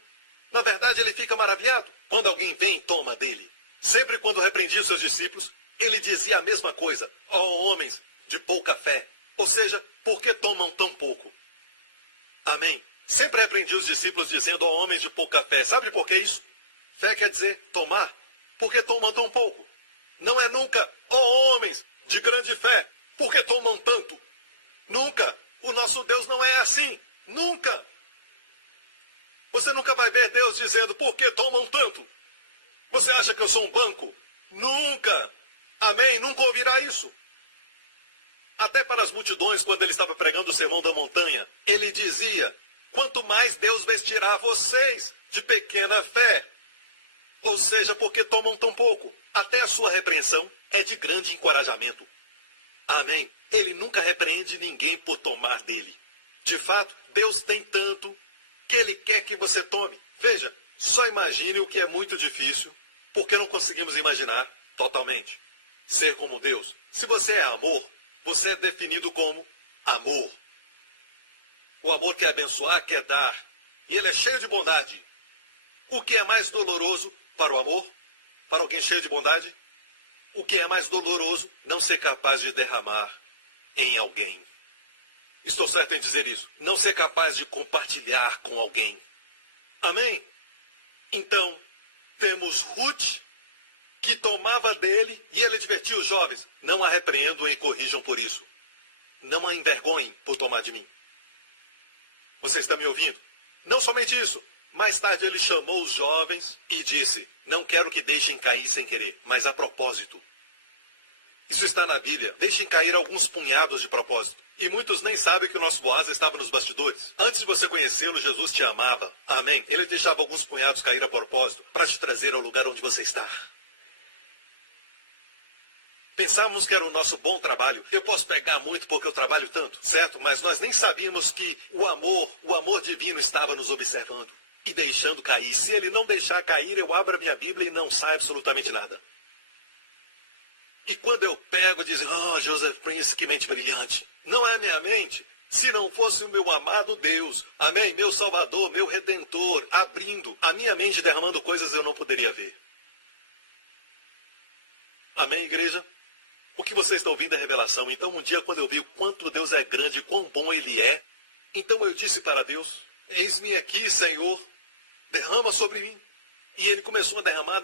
Na verdade, ele fica maravilhado quando alguém vem e toma dele. Sempre quando repreendia os seus discípulos, ele dizia a mesma coisa. Ó homens de pouca fé. Ou seja, por que tomam tão pouco? Amém. Sempre repreendia os discípulos dizendo, ó homens de pouca fé. Sabe por que isso? Fé quer dizer tomar. Por que tomam tão pouco? Não é nunca, ó homens de grande fé. Por que tomam tanto? Nunca. O nosso Deus não é assim. Nunca. Você nunca vai ver Deus dizendo, por que tomam tanto? Você acha que eu sou um banco? Nunca. Amém? Nunca ouvirá isso. Até para as multidões, quando ele estava pregando o Sermão da Montanha, ele dizia, quanto mais Deus vestirá vocês de pequena fé. Ou seja, porque tomam tão pouco. Até a sua repreensão é de grande encorajamento. Amém? Ele nunca repreende ninguém por tomar dele. De fato, Deus tem tanto que ele quer que você tome. Veja, só imagine o que é muito difícil, porque não conseguimos imaginar totalmente. Ser como Deus. Se você é amor, você é definido como amor. O amor quer abençoar, quer dar. E ele é cheio de bondade. O que é mais doloroso para o amor? Para alguém cheio de bondade? O que é mais doloroso? Não ser capaz de derramar em alguém. Estou certo em dizer isso. Não ser capaz de compartilhar com alguém. Amém? Então, temos Ruth, que tomava dele, e ele advertia os jovens, não a repreendam e corrijam por isso. Não a envergonhem por tomar de mim. Você está me ouvindo? Não somente isso. Mais tarde ele chamou os jovens e disse, não quero que deixem cair sem querer, mas a propósito. Isso está na Bíblia. Deixem cair alguns punhados de propósito. E muitos nem sabem que o nosso Boaz estava nos bastidores. Antes de você conhecê-lo, Jesus te amava. Amém. Ele deixava alguns punhados cair a propósito para te trazer ao lugar onde você está. Pensávamos que era o nosso bom trabalho. Eu posso pegar muito porque eu trabalho tanto, certo? Mas nós nem sabíamos que o amor divino estava nos observando e deixando cair. Se ele não deixar cair, eu abro a minha Bíblia e não sai absolutamente nada. E quando eu pego, dizem, Joseph Prince, que mente brilhante. Não é a minha mente. Se não fosse o meu amado Deus, amém, meu Salvador, meu Redentor, abrindo a minha mente, derramando coisas eu não poderia ver. Amém, igreja? O que você está ouvindo é revelação. Então, um dia, quando eu vi o quanto Deus é grande, quão bom Ele é, então eu disse para Deus, eis-me aqui, Senhor, derrama sobre mim. E Ele começou a derramar.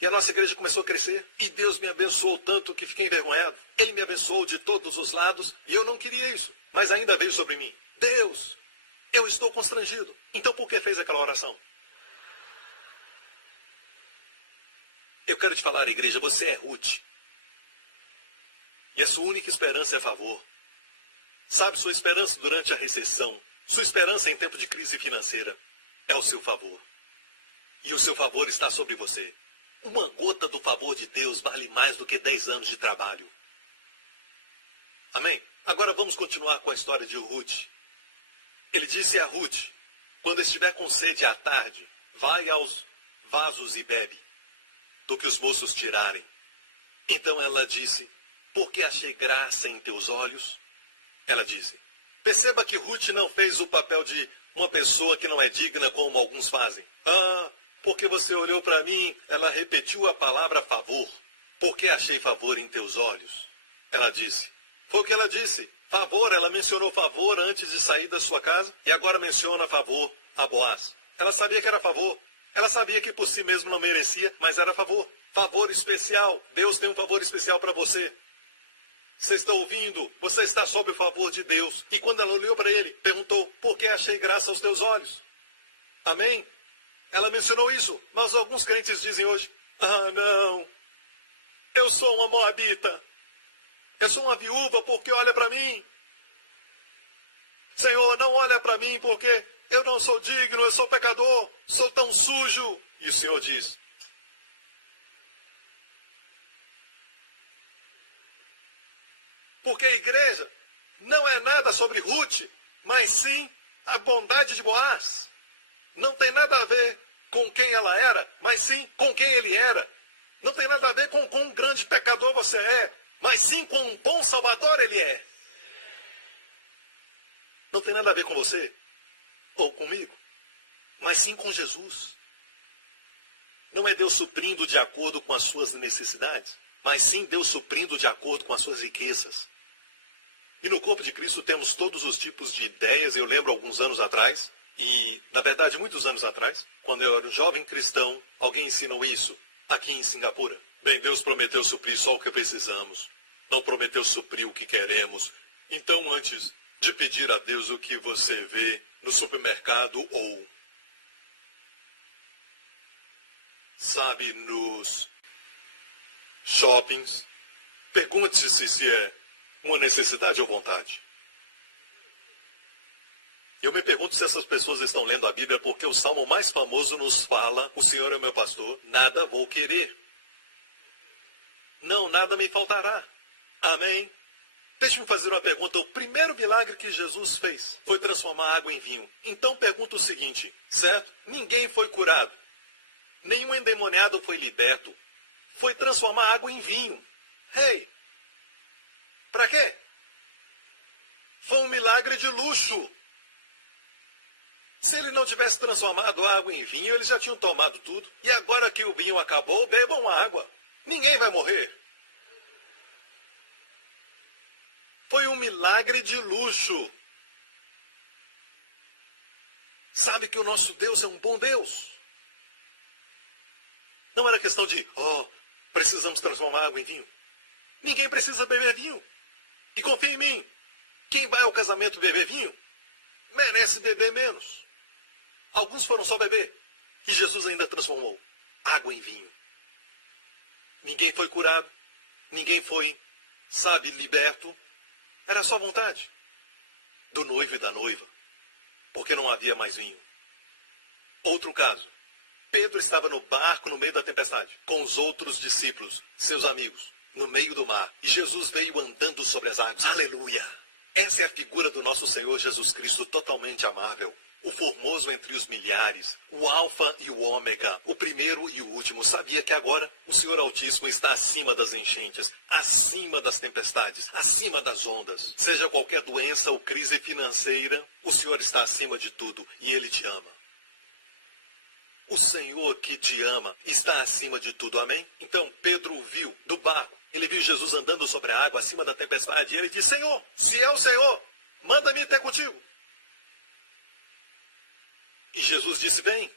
E a nossa igreja começou a crescer. E Deus me abençoou tanto que fiquei envergonhado. Ele me abençoou de todos os lados. E eu não queria isso. Mas ainda veio sobre mim. Deus, eu estou constrangido. Então por que fez aquela oração? Eu quero te falar, igreja, você é Ruth. E a sua única esperança é favor. Sabe, sua esperança durante a recessão, sua esperança em tempo de crise financeira é o seu favor. E o seu favor está sobre você. Uma gota do favor de Deus vale mais do que 10 anos de trabalho. Amém? Agora vamos continuar com a história de Ruth. Ele disse a Ruth, quando estiver com sede à tarde, vai aos vasos e bebe, do que os moços tirarem. Então ela disse, porque achei graça em teus olhos? Ela disse, perceba que Ruth não fez o papel de uma pessoa que não é digna como alguns fazem. Porque você olhou para mim, ela repetiu a palavra favor. Porque achei favor em teus olhos? Ela disse. Foi o que ela disse. Favor, ela mencionou favor antes de sair da sua casa e agora menciona favor a Boaz. Ela sabia que era favor. Ela sabia que por si mesmo não merecia, mas era favor. Favor especial. Deus tem um favor especial para você. Você está ouvindo? Você está sob o favor de Deus. E quando ela olhou para ele, perguntou, por que achei graça aos teus olhos? Amém? Ela mencionou isso, mas alguns crentes dizem hoje, não, eu sou uma moabita. Eu sou uma viúva porque olha para mim. Senhor, não olha para mim porque eu não sou digno, eu sou pecador, sou tão sujo. E o Senhor diz, porque a igreja não é nada sobre Ruth, mas sim a bondade de Boaz. Não tem nada a ver com quem ela era, mas sim com quem ele era. Não tem nada a ver com quão grande pecador você é, mas sim com um bom salvador ele é. Não tem nada a ver com você ou comigo, mas sim com Jesus. Não é Deus suprindo de acordo com as suas necessidades, mas sim Deus suprindo de acordo com as suas riquezas. E no corpo de Cristo temos todos os tipos de ideias. Eu lembro alguns anos atrás, e na verdade muitos anos atrás, quando eu era um jovem cristão, alguém ensinou isso aqui em Singapura. Bem, Deus prometeu suprir só o que precisamos. Não prometeu suprir o que queremos. Então, antes de pedir a Deus o que você vê no supermercado ou, sabe, nos shoppings, pergunte-se se é uma necessidade ou vontade. Eu me pergunto se essas pessoas estão lendo a Bíblia porque o salmo mais famoso nos fala, o Senhor é meu pastor, nada vou querer. Não, nada me faltará. Amém? Deixe-me fazer uma pergunta. O primeiro milagre que Jesus fez foi transformar água em vinho. Então pergunto o seguinte, certo? Ninguém foi curado. Nenhum endemoniado foi liberto. Foi transformar água em vinho. Hey! Para quê? Foi um milagre de luxo. Se ele não tivesse transformado a água em vinho, eles já tinham tomado tudo. E agora que o vinho acabou, bebam água. Ninguém vai morrer. Foi um milagre de luxo. Sabe que o nosso Deus é um bom Deus. Não era questão de, precisamos transformar água em vinho. Ninguém precisa beber vinho. E confia em mim, quem vai ao casamento beber vinho, merece beber menos. Alguns foram só beber. E Jesus ainda transformou água em vinho. Ninguém foi curado. Ninguém foi, liberto. Era só vontade do noivo e da noiva. Porque não havia mais vinho. Outro caso. Pedro estava no barco no meio da tempestade, com os outros discípulos, seus amigos, no meio do mar. E Jesus veio andando sobre as águas. Aleluia! Essa é a figura do nosso Senhor Jesus Cristo, totalmente amável. O formoso entre os milhares, o alfa e o ômega, o primeiro e o último. Sabia que agora o Senhor Altíssimo está acima das enchentes, acima das tempestades, acima das ondas. Seja qualquer doença ou crise financeira, o Senhor está acima de tudo e Ele te ama. O Senhor que te ama está acima de tudo, amém? Então Pedro viu do barco, ele viu Jesus andando sobre a água acima da tempestade e ele disse, Senhor, se é o Senhor, manda-me até contigo. E Jesus disse, vem.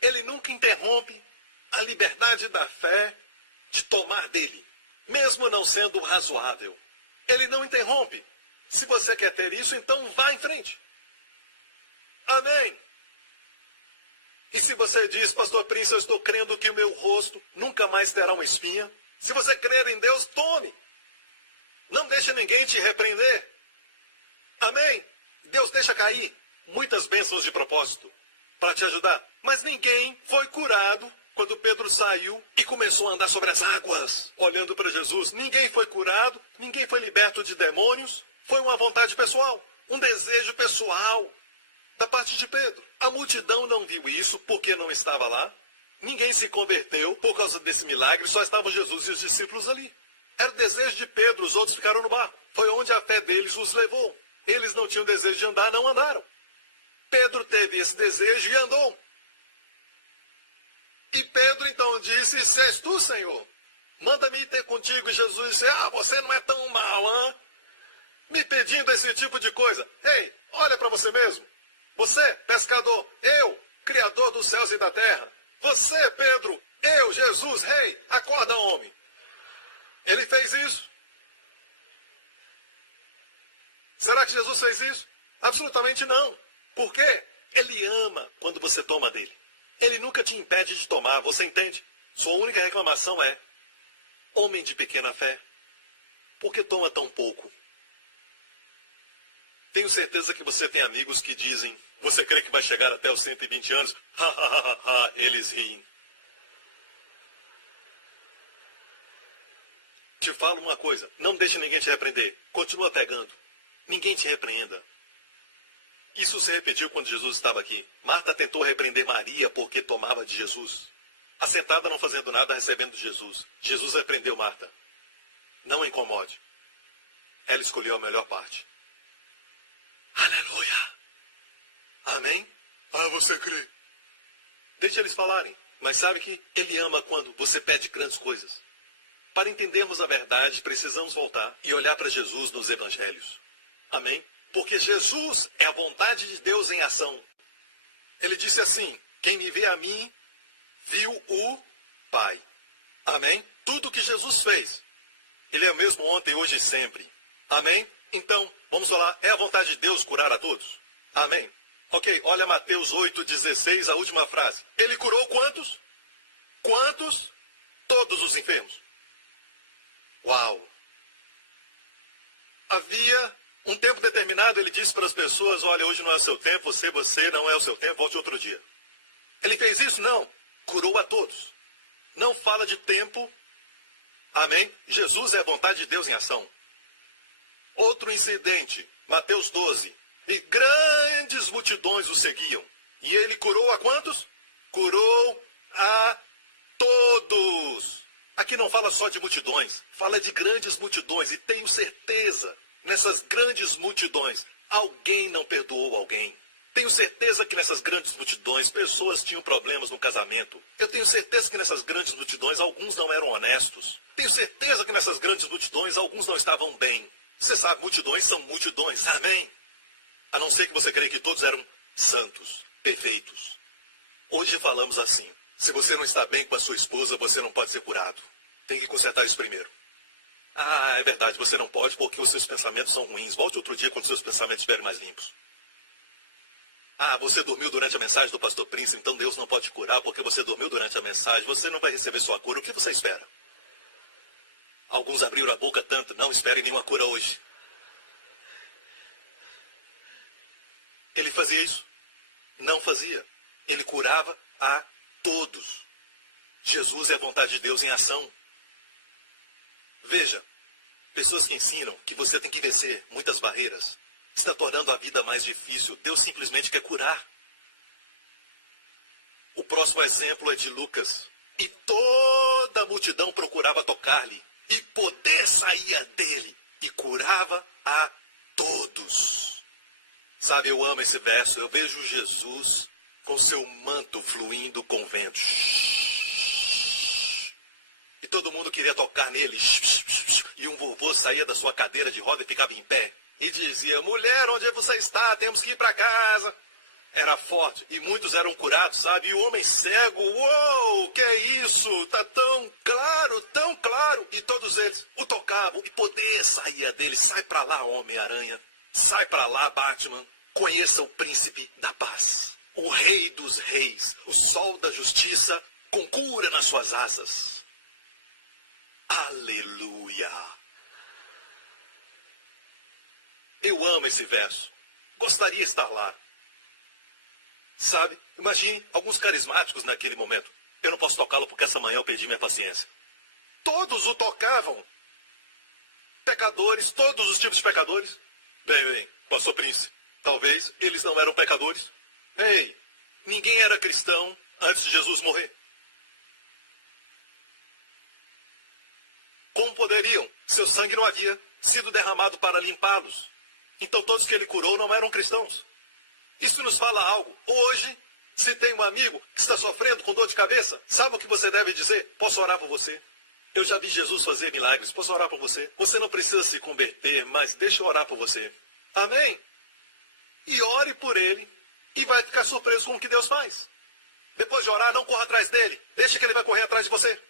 Ele nunca interrompe a liberdade da fé de tomar dele, mesmo não sendo razoável. Ele não interrompe. Se você quer ter isso, então vá em frente. Amém. E se você diz, Pastor Prince, eu estou crendo que o meu rosto nunca mais terá uma espinha. Se você crer em Deus, tome. Não deixe ninguém te repreender. Amém? Deus deixa cair muitas bênçãos de propósito para te ajudar. Mas ninguém foi curado quando Pedro saiu e começou a andar sobre as águas, olhando para Jesus. Ninguém foi curado, ninguém foi liberto de demônios. Foi uma vontade pessoal, um desejo pessoal da parte de Pedro. A multidão não viu isso porque não estava lá. Ninguém se converteu por causa desse milagre, só estavam Jesus e os discípulos ali. Era o desejo de Pedro, os outros ficaram no barco. Foi onde a fé deles os levou. Eles não tinham desejo de andar, não andaram. Pedro teve esse desejo e andou. E Pedro então disse, se és tu, Senhor, manda-me ir ter contigo. E Jesus disse, você não é tão mau, hein? Me pedindo esse tipo de coisa. Ei, olha para você mesmo. Você, pescador, eu, criador dos céus e da terra. Você, Pedro, eu, Jesus, rei, acorda, homem. Ele fez isso. Será que Jesus fez isso? Absolutamente não. Por quê? Ele ama quando você toma dele. Ele nunca te impede de tomar, você entende? Sua única reclamação é, homem de pequena fé, por que toma tão pouco? Tenho certeza que você tem amigos que dizem, você crê que vai chegar até os 120 anos? Eles riem. Te falo uma coisa, não deixe ninguém te repreender. Continua pegando. Ninguém te repreenda. Isso se repetiu quando Jesus estava aqui. Marta tentou repreender Maria porque tomava de Jesus. Assentada não fazendo nada, recebendo de Jesus. Jesus repreendeu Marta. Não a incomode. Ela escolheu a melhor parte. Aleluia! Amém? Você crê? Deixa eles falarem. Mas sabe que ele ama quando você pede grandes coisas. Para entendermos a verdade, precisamos voltar e olhar para Jesus nos evangelhos. Amém? Porque Jesus é a vontade de Deus em ação. Ele disse assim, quem me vê a mim, viu o Pai. Amém? Tudo que Jesus fez, ele é o mesmo ontem, hoje e sempre. Amém? Então, vamos falar, é a vontade de Deus curar a todos? Amém? Ok, olha Mateus 8,16, a última frase. Ele curou quantos? Quantos? Todos os enfermos. Uau! Havia um tempo determinado, ele disse para as pessoas, olha, hoje não é o seu tempo, você não é o seu tempo, volte outro dia. Ele fez isso? Não. Curou a todos. Não fala de tempo. Amém? Jesus é a vontade de Deus em ação. Outro incidente, Mateus 12. E grandes multidões o seguiam. E ele curou a quantos? Curou a todos. Aqui não fala só de multidões, fala de grandes multidões. E tenho certeza, nessas grandes multidões, alguém não perdoou alguém. Tenho certeza que nessas grandes multidões, pessoas tinham problemas no casamento. Eu tenho certeza que nessas grandes multidões, alguns não eram honestos. Tenho certeza que nessas grandes multidões, alguns não estavam bem. Você sabe, multidões são multidões, amém? A não ser que você creia que todos eram santos, perfeitos. Hoje falamos assim, se você não está bem com a sua esposa, você não pode ser curado. Tem que consertar isso primeiro. Ah, é verdade, você não pode porque os seus pensamentos são ruins. Volte outro dia quando os seus pensamentos estiverem mais limpos. Ah, você dormiu durante a mensagem do pastor Prince, então Deus não pode te curar porque você dormiu durante a mensagem. Você não vai receber sua cura. O que você espera? Alguns abriram a boca tanto, não esperem nenhuma cura hoje. Ele fazia isso? Não fazia. Ele curava a todos. Jesus é a vontade de Deus em ação. Veja, pessoas que ensinam que você tem que vencer muitas barreiras, está tornando a vida mais difícil. Deus simplesmente quer curar. O próximo exemplo é de Lucas. E toda a multidão procurava tocar-lhe, e poder saía dele, e curava a todos. Sabe, eu amo esse verso. Eu vejo Jesus com seu manto fluindo com vento. E todo mundo queria tocar nele. E um vovô saía da sua cadeira de roda e ficava em pé. E dizia, mulher, onde você está? Temos que ir para casa. Era forte. E muitos eram curados, sabe? E o homem cego, uou, que é isso? Tá tão claro, tão claro. E todos eles o tocavam. E poder saía dele. Sai para lá, Homem-Aranha. Sai para lá, Batman. Conheça o príncipe da paz. O rei dos reis. O sol da justiça com cura nas suas asas. Aleluia. Eu amo esse verso. Gostaria de estar lá. Sabe? Imagine alguns carismáticos naquele momento. Eu não posso tocá-lo porque essa manhã eu perdi minha paciência. Todos o tocavam. Pecadores, todos os tipos de pecadores. Bem, pastor Prince, talvez eles não eram pecadores. Ei, ninguém era cristão antes de Jesus morrer. Como poderiam? Seu sangue não havia sido derramado para limpá-los. Então todos que ele curou não eram cristãos. Isso nos fala algo. Hoje, se tem um amigo que está sofrendo com dor de cabeça, sabe o que você deve dizer? Posso orar por você? Eu já vi Jesus fazer milagres. Posso orar por você? Você não precisa se converter, mas deixa eu orar por você. Amém? E ore por ele e vai ficar surpreso com o que Deus faz. Depois de orar, não corra atrás dele. Deixa que ele vai correr atrás de você.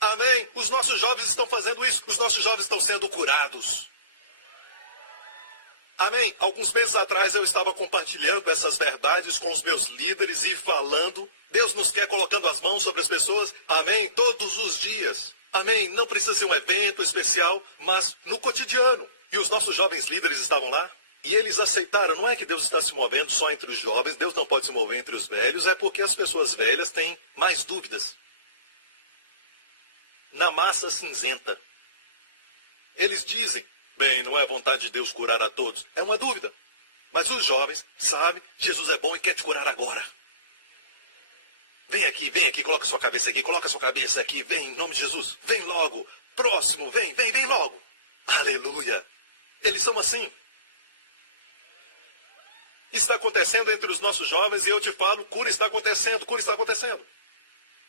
Amém? Os nossos jovens estão fazendo isso. Os nossos jovens estão sendo curados. Amém? Alguns meses atrás eu estava compartilhando essas verdades com os meus líderes e falando. Deus nos quer colocando as mãos sobre as pessoas. Amém? Todos os dias. Amém? Não precisa ser um evento especial, mas no cotidiano. E os nossos jovens líderes estavam lá. E eles aceitaram. Não é que Deus está se movendo só entre os jovens. Deus não pode se mover entre os velhos. É porque as pessoas velhas têm mais dúvidas. Na massa cinzenta. Eles dizem, bem, não é vontade de Deus curar a todos. É uma dúvida. Mas os jovens sabem, Jesus é bom e quer te curar agora. Vem aqui, coloca sua cabeça aqui, vem, em nome de Jesus. Vem logo, próximo, vem logo. Aleluia. Eles são assim. Está acontecendo entre os nossos jovens e eu te falo, cura está acontecendo.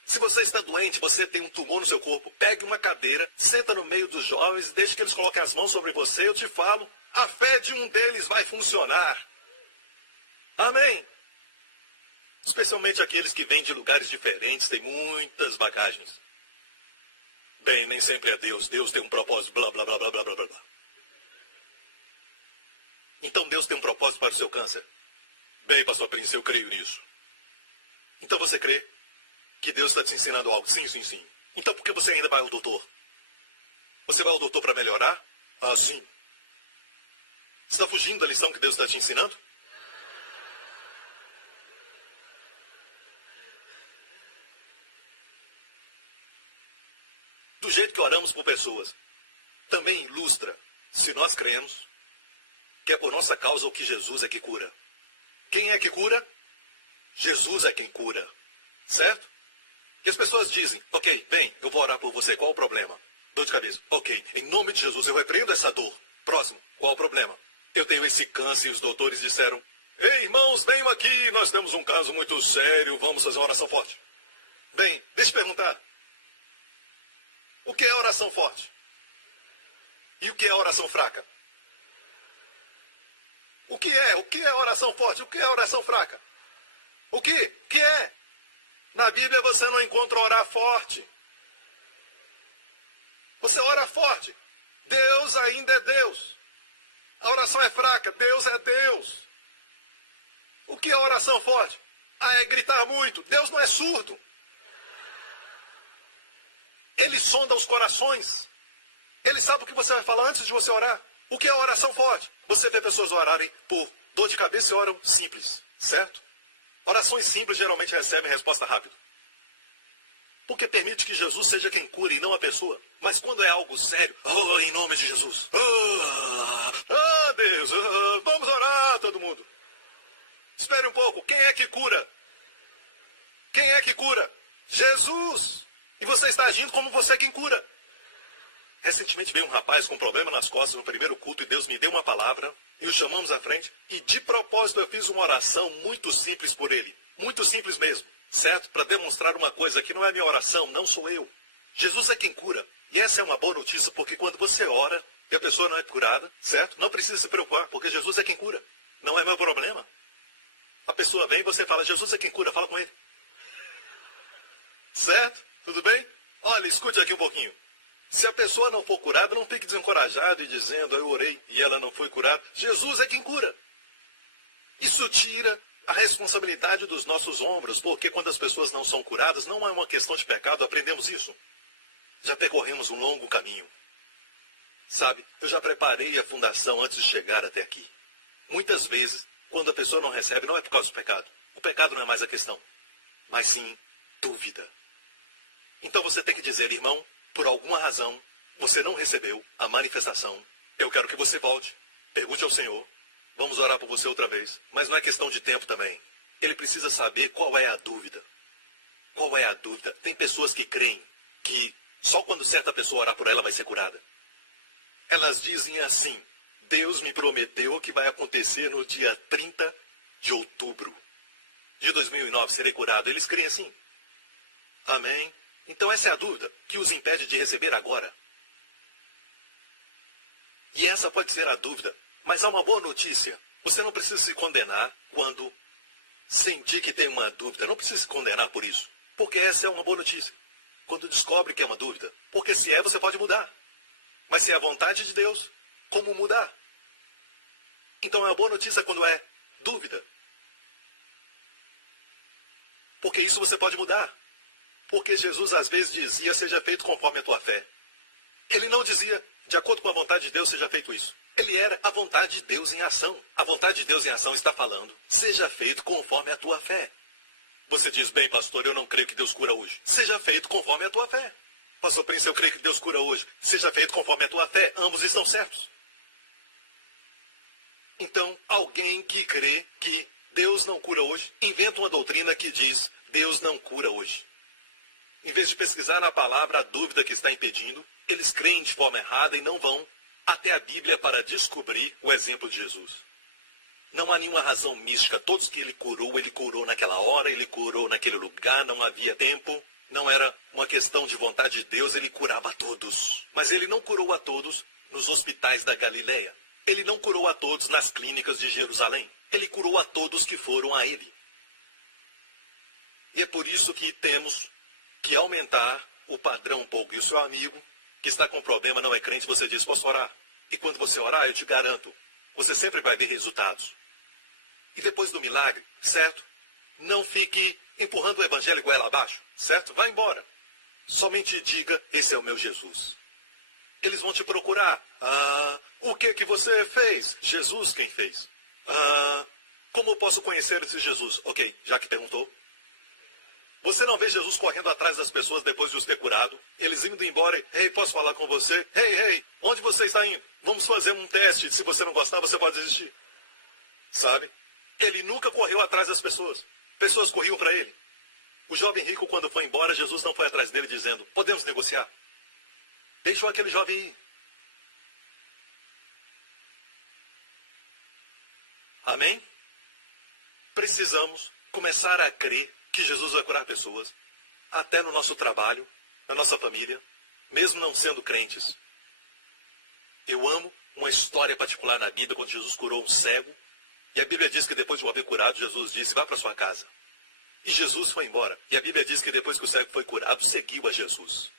Se você está doente, você tem um tumor no seu corpo, pegue uma cadeira, senta no meio dos jovens, deixe que eles coloquem as mãos sobre você, eu te falo, a fé de um deles vai funcionar. Amém? Especialmente aqueles que vêm de lugares diferentes, têm muitas bagagens. Bem, nem sempre é Deus. Deus tem um propósito, blá, blá, blá, blá, blá, blá, blá. Então Deus tem um propósito para o seu câncer. Bem, pastor Prince, eu creio nisso. Então você crê que Deus está te ensinando algo? Sim. Então por que você ainda vai ao doutor? Você vai ao doutor para melhorar? Ah, sim. Você está fugindo da lição que Deus está te ensinando? Do jeito que oramos por pessoas, também ilustra, se nós cremos, que é por nossa causa o que Jesus é que cura. Quem é que cura? Jesus é quem cura. Certo? E as pessoas dizem, ok, bem, eu vou orar por você, qual o problema? Dor de cabeça. Ok, em nome de Jesus eu repreendo essa dor. Próximo, qual o problema? Eu tenho esse câncer e os doutores disseram, ei, irmãos, venham aqui, nós temos um caso muito sério, vamos fazer uma oração forte. Bem, deixa eu perguntar. O que é oração forte? E o que é oração fraca? O que é oração forte? O que é oração fraca? O que é? Na Bíblia você não encontra orar forte. Você ora forte. Deus ainda é Deus. A oração é fraca. Deus é Deus. O que é oração forte? É gritar muito. Deus não é surdo. Ele sonda os corações. Ele sabe o que você vai falar antes de você orar. O que é oração forte? Você vê pessoas orarem por dor de cabeça e oram simples, certo? Orações simples geralmente recebem resposta rápida. Porque permite que Jesus seja quem cure e não a pessoa. Mas quando é algo sério, oh, em nome de Jesus. Deus, vamos orar todo mundo. Espere um pouco, quem é que cura? Quem é que cura? Jesus. E você está agindo como você é quem cura. Recentemente veio um rapaz com problema nas costas no primeiro culto e Deus me deu uma palavra e o chamamos à frente. E de propósito eu fiz uma oração muito simples por ele. Muito simples mesmo, certo? Para demonstrar uma coisa que não é minha oração, não sou eu. Jesus é quem cura. E essa é uma boa notícia porque quando você ora e a pessoa não é curada, certo? Não precisa se preocupar porque Jesus é quem cura. Não é meu problema. A pessoa vem e você fala, Jesus é quem cura, fala com ele. Certo? Tudo bem? Olha, escute aqui um pouquinho. Se a pessoa não for curada, não fique desencorajado e dizendo, eu orei e ela não foi curada. Jesus é quem cura. Isso tira a responsabilidade dos nossos ombros, porque quando as pessoas não são curadas, não é uma questão de pecado, aprendemos isso. Já percorremos um longo caminho. Sabe, eu já preparei a fundação antes de chegar até aqui. Muitas vezes, quando a pessoa não recebe, não é por causa do pecado. O pecado não é mais a questão, mas sim dúvida. Então você tem que dizer, irmão, por alguma razão, você não recebeu a manifestação. Eu quero que você volte, pergunte ao Senhor. Vamos orar por você outra vez. Mas não é questão de tempo também. Ele precisa saber qual é a dúvida. Qual é a dúvida? Tem pessoas que creem que só quando certa pessoa orar por ela vai ser curada. Elas dizem assim, Deus me prometeu que vai acontecer no dia 30 de outubro de 2009, serei curado. Eles creem assim. Amém? Então essa é a dúvida que os impede de receber agora. E essa pode ser a dúvida. Mas há uma boa notícia. Você não precisa se condenar quando sentir que tem uma dúvida. Não precisa se condenar por isso. Porque essa é uma boa notícia. Quando descobre que é uma dúvida. Porque se é, você pode mudar. Mas se é a vontade de Deus, como mudar? Então é uma boa notícia quando é dúvida. Porque isso você pode mudar. Porque Jesus às vezes dizia, seja feito conforme a tua fé. Ele não dizia, de acordo com a vontade de Deus, seja feito isso. Ele era a vontade de Deus em ação. A vontade de Deus em ação está falando, seja feito conforme a tua fé. Você diz, bem, pastor, eu não creio que Deus cura hoje. Seja feito conforme a tua fé. Pastor Prince, eu creio que Deus cura hoje. Seja feito conforme a tua fé. Ambos estão certos. Então, alguém que crê que Deus não cura hoje, inventa uma doutrina que diz, Deus não cura hoje. Em vez de pesquisar na palavra a dúvida que está impedindo, eles creem de forma errada e não vão até a Bíblia para descobrir o exemplo de Jesus. Não há nenhuma razão mística. Todos que ele curou naquela hora, ele curou naquele lugar, não havia tempo. Não era uma questão de vontade de Deus, ele curava a todos. Mas ele não curou a todos nos hospitais da Galileia. Ele não curou a todos nas clínicas de Jerusalém. Ele curou a todos que foram a ele. E é por isso que temos que aumentar o padrão um pouco. E o seu amigo que está com problema não é crente, você diz, posso orar? E quando você orar, eu te garanto, você sempre vai ver resultados. E depois do milagre, certo? Não fique empurrando o evangelho goela abaixo, certo? Vá embora. Somente diga, esse é o meu Jesus. Eles vão te procurar. O que você fez? Jesus quem fez. Como eu posso conhecer esse Jesus? Ok, já que perguntou. Você não vê Jesus correndo atrás das pessoas depois de os ter curado? Eles indo embora. Ei, posso falar com você? Ei, onde você está indo? Vamos fazer um teste. Se você não gostar, você pode desistir. Sabe? Ele nunca correu atrás das pessoas. Pessoas corriam para ele. O jovem rico, quando foi embora, Jesus não foi atrás dele dizendo, podemos negociar. Deixou aquele jovem ir. Amém? Precisamos começar a crer que Jesus vai curar pessoas, até no nosso trabalho, na nossa família, mesmo não sendo crentes. Eu amo uma história particular na Bíblia, quando Jesus curou um cego, e a Bíblia diz que depois de o haver curado, Jesus disse, vá para sua casa. E Jesus foi embora. E a Bíblia diz que depois que o cego foi curado, seguiu a Jesus.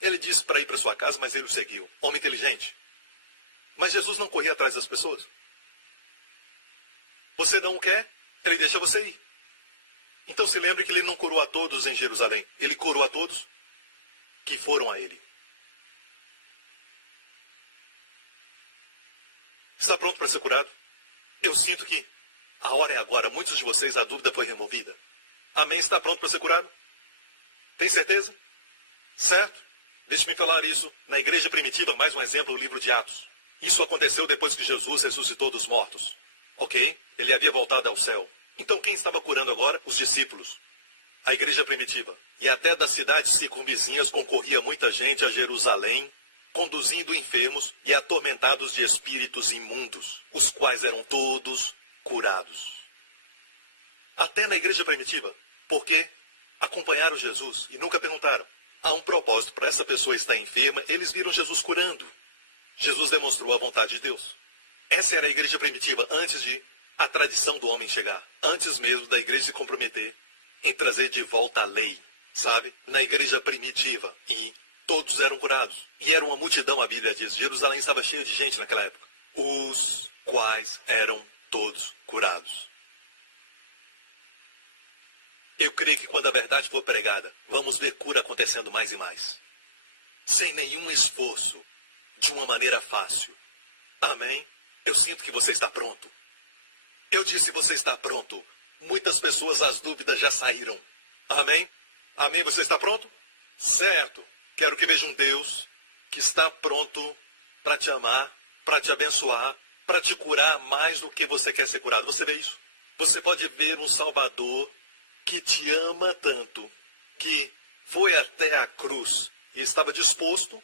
Ele disse para ir para sua casa, mas ele o seguiu. Homem inteligente. Mas Jesus não corria atrás das pessoas. Você não quer, ele deixa você ir. Então se lembre que ele não curou a todos em Jerusalém. Ele curou a todos que foram a ele. Está pronto para ser curado? Eu sinto que a hora é agora. Muitos de vocês, a dúvida foi removida. Amém? Está pronto para ser curado? Tem certeza? Certo? Deixe-me falar isso. Na igreja primitiva, mais um exemplo, o livro de Atos. Isso aconteceu depois que Jesus ressuscitou dos mortos. Ok? Ele havia voltado ao céu. Então quem estava curando agora? Os discípulos. A igreja primitiva. E até das cidades circunvizinhas concorria muita gente a Jerusalém, conduzindo enfermos e atormentados de espíritos imundos, os quais eram todos curados. Até na igreja primitiva. Porque acompanharam Jesus e nunca perguntaram. Há um propósito para essa pessoa estar enferma, eles viram Jesus curando. Jesus demonstrou a vontade de Deus. Essa era a igreja primitiva, antes de a tradição do homem chegar. Antes mesmo da igreja se comprometer em trazer de volta a lei, sabe? Na igreja primitiva. E todos eram curados. E era uma multidão, a Bíblia diz. Jerusalém estava cheia de gente naquela época. Os quais eram todos curados. Eu creio que quando a verdade for pregada, vamos ver cura acontecendo mais e mais. Sem nenhum esforço de uma maneira fácil. Amém? Eu sinto que você está pronto. Eu disse você está pronto. Muitas pessoas, as dúvidas já saíram. Amém? Amém? Você está pronto? Certo. Quero que veja um Deus que está pronto para te amar, para te abençoar, para te curar mais do que você quer ser curado. Você vê isso? Você pode ver um Salvador que te ama tanto, que foi até a cruz e estava disposto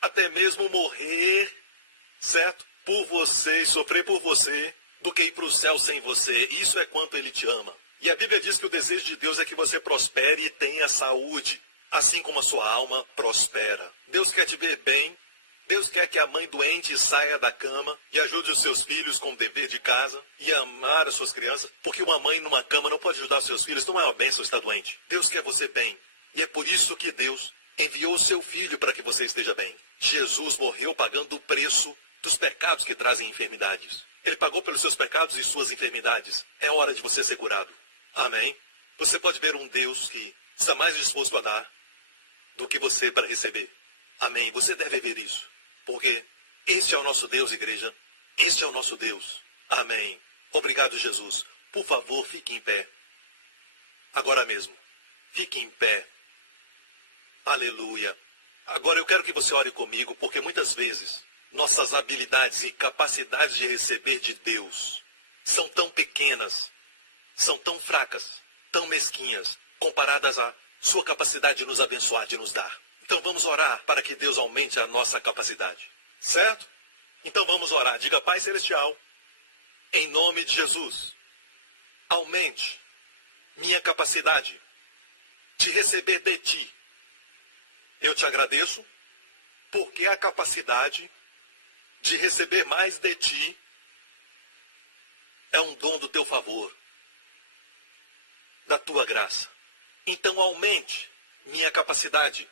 até mesmo morrer, certo? Por você, sofrer por você, do que ir para o céu sem você. Isso é quanto ele te ama. E a Bíblia diz que o desejo de Deus é que você prospere e tenha saúde, assim como a sua alma prospera. Deus quer te ver bem. Deus quer que a mãe doente saia da cama e ajude os seus filhos com o dever de casa e amar as suas crianças, porque uma mãe numa cama não pode ajudar os seus filhos, não é uma bênção estar doente. Deus quer você bem. E é por isso que Deus enviou o seu filho para que você esteja bem. Jesus morreu pagando o preço dos pecados que trazem enfermidades. Ele pagou pelos seus pecados e suas enfermidades. É hora de você ser curado. Amém? Você pode ver um Deus que está mais disposto a dar do que você para receber. Amém? Você deve ver isso. Porque este é o nosso Deus, igreja. Este é o nosso Deus. Amém. Obrigado, Jesus. Por favor, fique em pé. Agora mesmo. Fique em pé. Aleluia. Agora eu quero que você ore comigo, porque muitas vezes nossas habilidades e capacidades de receber de Deus são tão pequenas, são tão fracas, tão mesquinhas, comparadas à sua capacidade de nos abençoar, de nos dar. Então vamos orar para que Deus aumente a nossa capacidade. Certo? Então vamos orar. Diga, Pai Celestial, em nome de Jesus, aumente minha capacidade de receber de Ti. Eu te agradeço porque a capacidade de receber mais de Ti é um dom do Teu favor, da Tua graça. Então aumente minha capacidade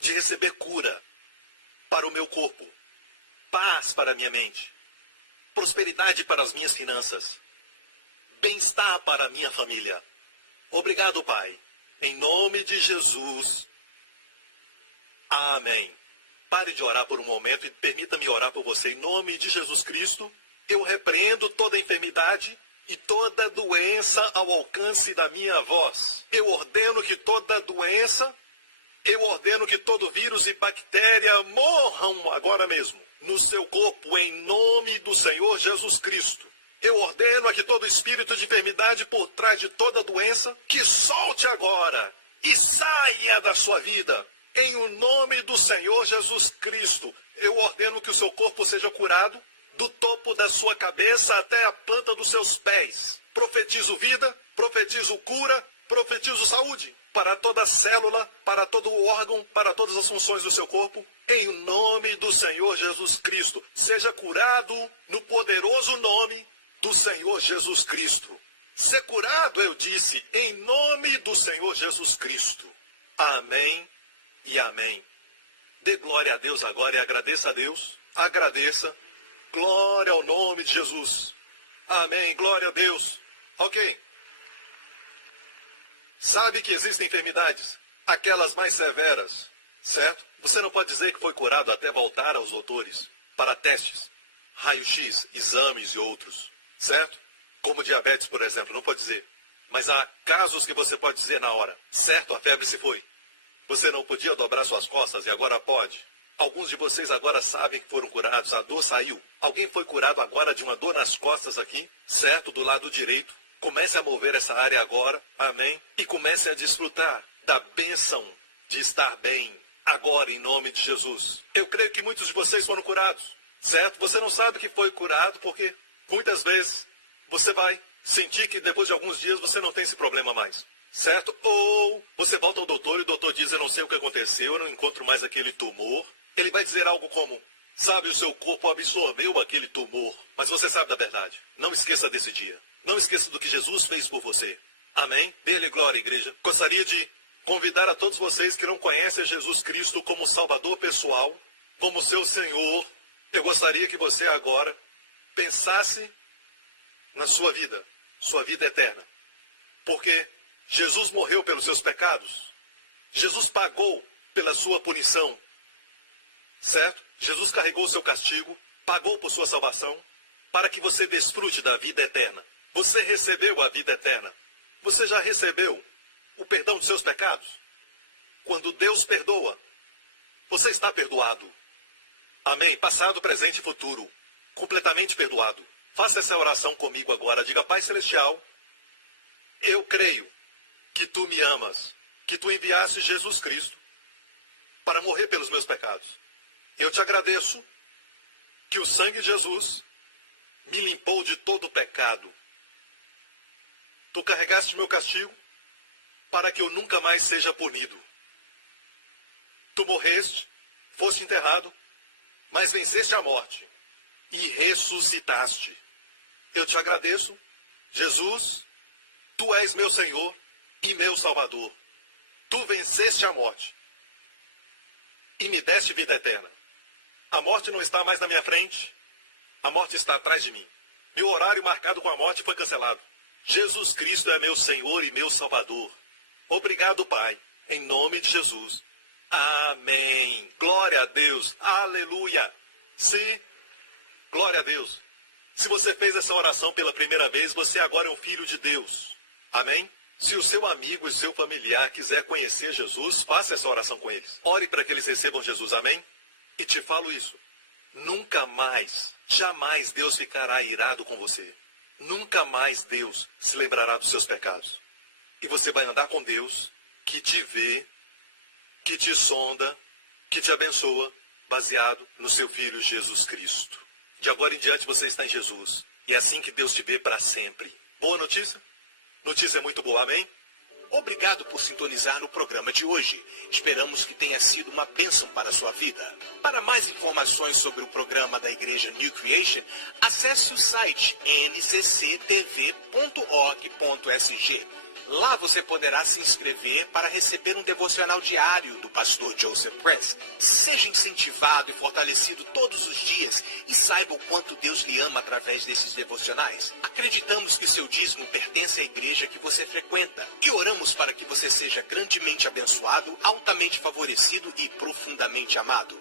de receber cura para o meu corpo, paz para a minha mente, prosperidade para as minhas finanças, bem-estar para a minha família. Obrigado, Pai. Em nome de Jesus. Amém. Pare de orar por um momento e permita-me orar por você. Em nome de Jesus Cristo, eu repreendo toda enfermidade e toda doença ao alcance da minha voz. Eu ordeno que toda doença, eu ordeno que todo vírus e bactéria morram agora mesmo no seu corpo, em nome do Senhor Jesus Cristo. Eu ordeno a que todo espírito de enfermidade por trás de toda doença, que solte agora e saia da sua vida. Em o nome do Senhor Jesus Cristo, eu ordeno que o seu corpo seja curado, do topo da sua cabeça até a planta dos seus pés. Profetizo vida, profetizo cura, profetizo saúde para toda célula, para todo órgão, para todas as funções do seu corpo. Em nome do Senhor Jesus Cristo, seja curado no poderoso nome do Senhor Jesus Cristo. Ser curado, eu disse, em nome do Senhor Jesus Cristo. Amém e amém. Dê glória a Deus agora e agradeça a Deus. Agradeça. Glória ao nome de Jesus. Amém. Glória a Deus. Ok. Sabe que existem enfermidades, aquelas mais severas, certo? Você não pode dizer que foi curado até voltar aos doutores para testes, raio-x, exames e outros, certo? Como diabetes, por exemplo, não pode dizer. Mas há casos que você pode dizer na hora, certo, a febre se foi. Você não podia dobrar suas costas e agora pode. Alguns de vocês agora sabem que foram curados, a dor saiu. Alguém foi curado agora de uma dor nas costas aqui, certo, do lado direito. Comece a mover essa área agora, amém? E comece a desfrutar da bênção de estar bem agora, em nome de Jesus. Eu creio que muitos de vocês foram curados, certo? Você não sabe que foi curado porque muitas vezes você vai sentir que depois de alguns dias você não tem esse problema mais. Certo? Ou você volta ao doutor e o doutor diz, eu não sei o que aconteceu, eu não encontro mais aquele tumor. Ele vai dizer algo como, sabe, o seu corpo absorveu aquele tumor. Mas você sabe da verdade. Não esqueça desse dia. Não esqueça do que Jesus fez por você. Amém? Dê-lhe glória, igreja. Gostaria de convidar a todos vocês que não conhecem Jesus Cristo como Salvador pessoal, como seu Senhor. Eu gostaria que você agora pensasse na sua vida eterna. Porque Jesus morreu pelos seus pecados. Jesus pagou pela sua punição. Certo? Jesus carregou o seu castigo, pagou por sua salvação, para que você desfrute da vida eterna. Você recebeu a vida eterna. Você já recebeu o perdão dos seus pecados? Quando Deus perdoa, você está perdoado. Amém. Passado, presente e futuro. Completamente perdoado. Faça essa oração comigo agora. Diga: Pai Celestial, eu creio que Tu me amas, que Tu enviaste Jesus Cristo para morrer pelos meus pecados. Eu te agradeço que o sangue de Jesus me limpou de todo o pecado. Tu carregaste meu castigo para que eu nunca mais seja punido. Tu morreste, foste enterrado, mas venceste a morte e ressuscitaste. Eu te agradeço, Jesus, Tu és meu Senhor e meu Salvador. Tu venceste a morte e me deste vida eterna. A morte não está mais na minha frente, a morte está atrás de mim. Meu horário marcado com a morte foi cancelado. Jesus Cristo é meu Senhor e meu Salvador. Obrigado, Pai, em nome de Jesus. Amém. Glória a Deus. Aleluia. Sim, glória a Deus. Se você fez essa oração pela primeira vez, você agora é um filho de Deus. Amém? Se o seu amigo e seu familiar quiser conhecer Jesus, faça essa oração com eles. Ore para que eles recebam Jesus. Amém? E te falo isso. Nunca mais, jamais Deus ficará irado com você. Nunca mais Deus se lembrará dos seus pecados. E você vai andar com Deus, que te vê, que te sonda, que te abençoa, baseado no seu Filho Jesus Cristo. De agora em diante você está em Jesus. E é assim que Deus te vê para sempre. Boa notícia? Notícia muito boa, amém? Obrigado por sintonizar no programa de hoje. Esperamos que tenha sido uma bênção para a sua vida. Para mais informações sobre o programa da Igreja New Creation, acesse o site ncctv.org.sg. Lá você poderá se inscrever para receber um devocional diário do pastor Joseph Prince. Seja incentivado e fortalecido todos os dias e saiba o quanto Deus lhe ama através desses devocionais. Acreditamos que seu dízimo pertence à igreja que você frequenta e oramos para que você seja grandemente abençoado, altamente favorecido e profundamente amado.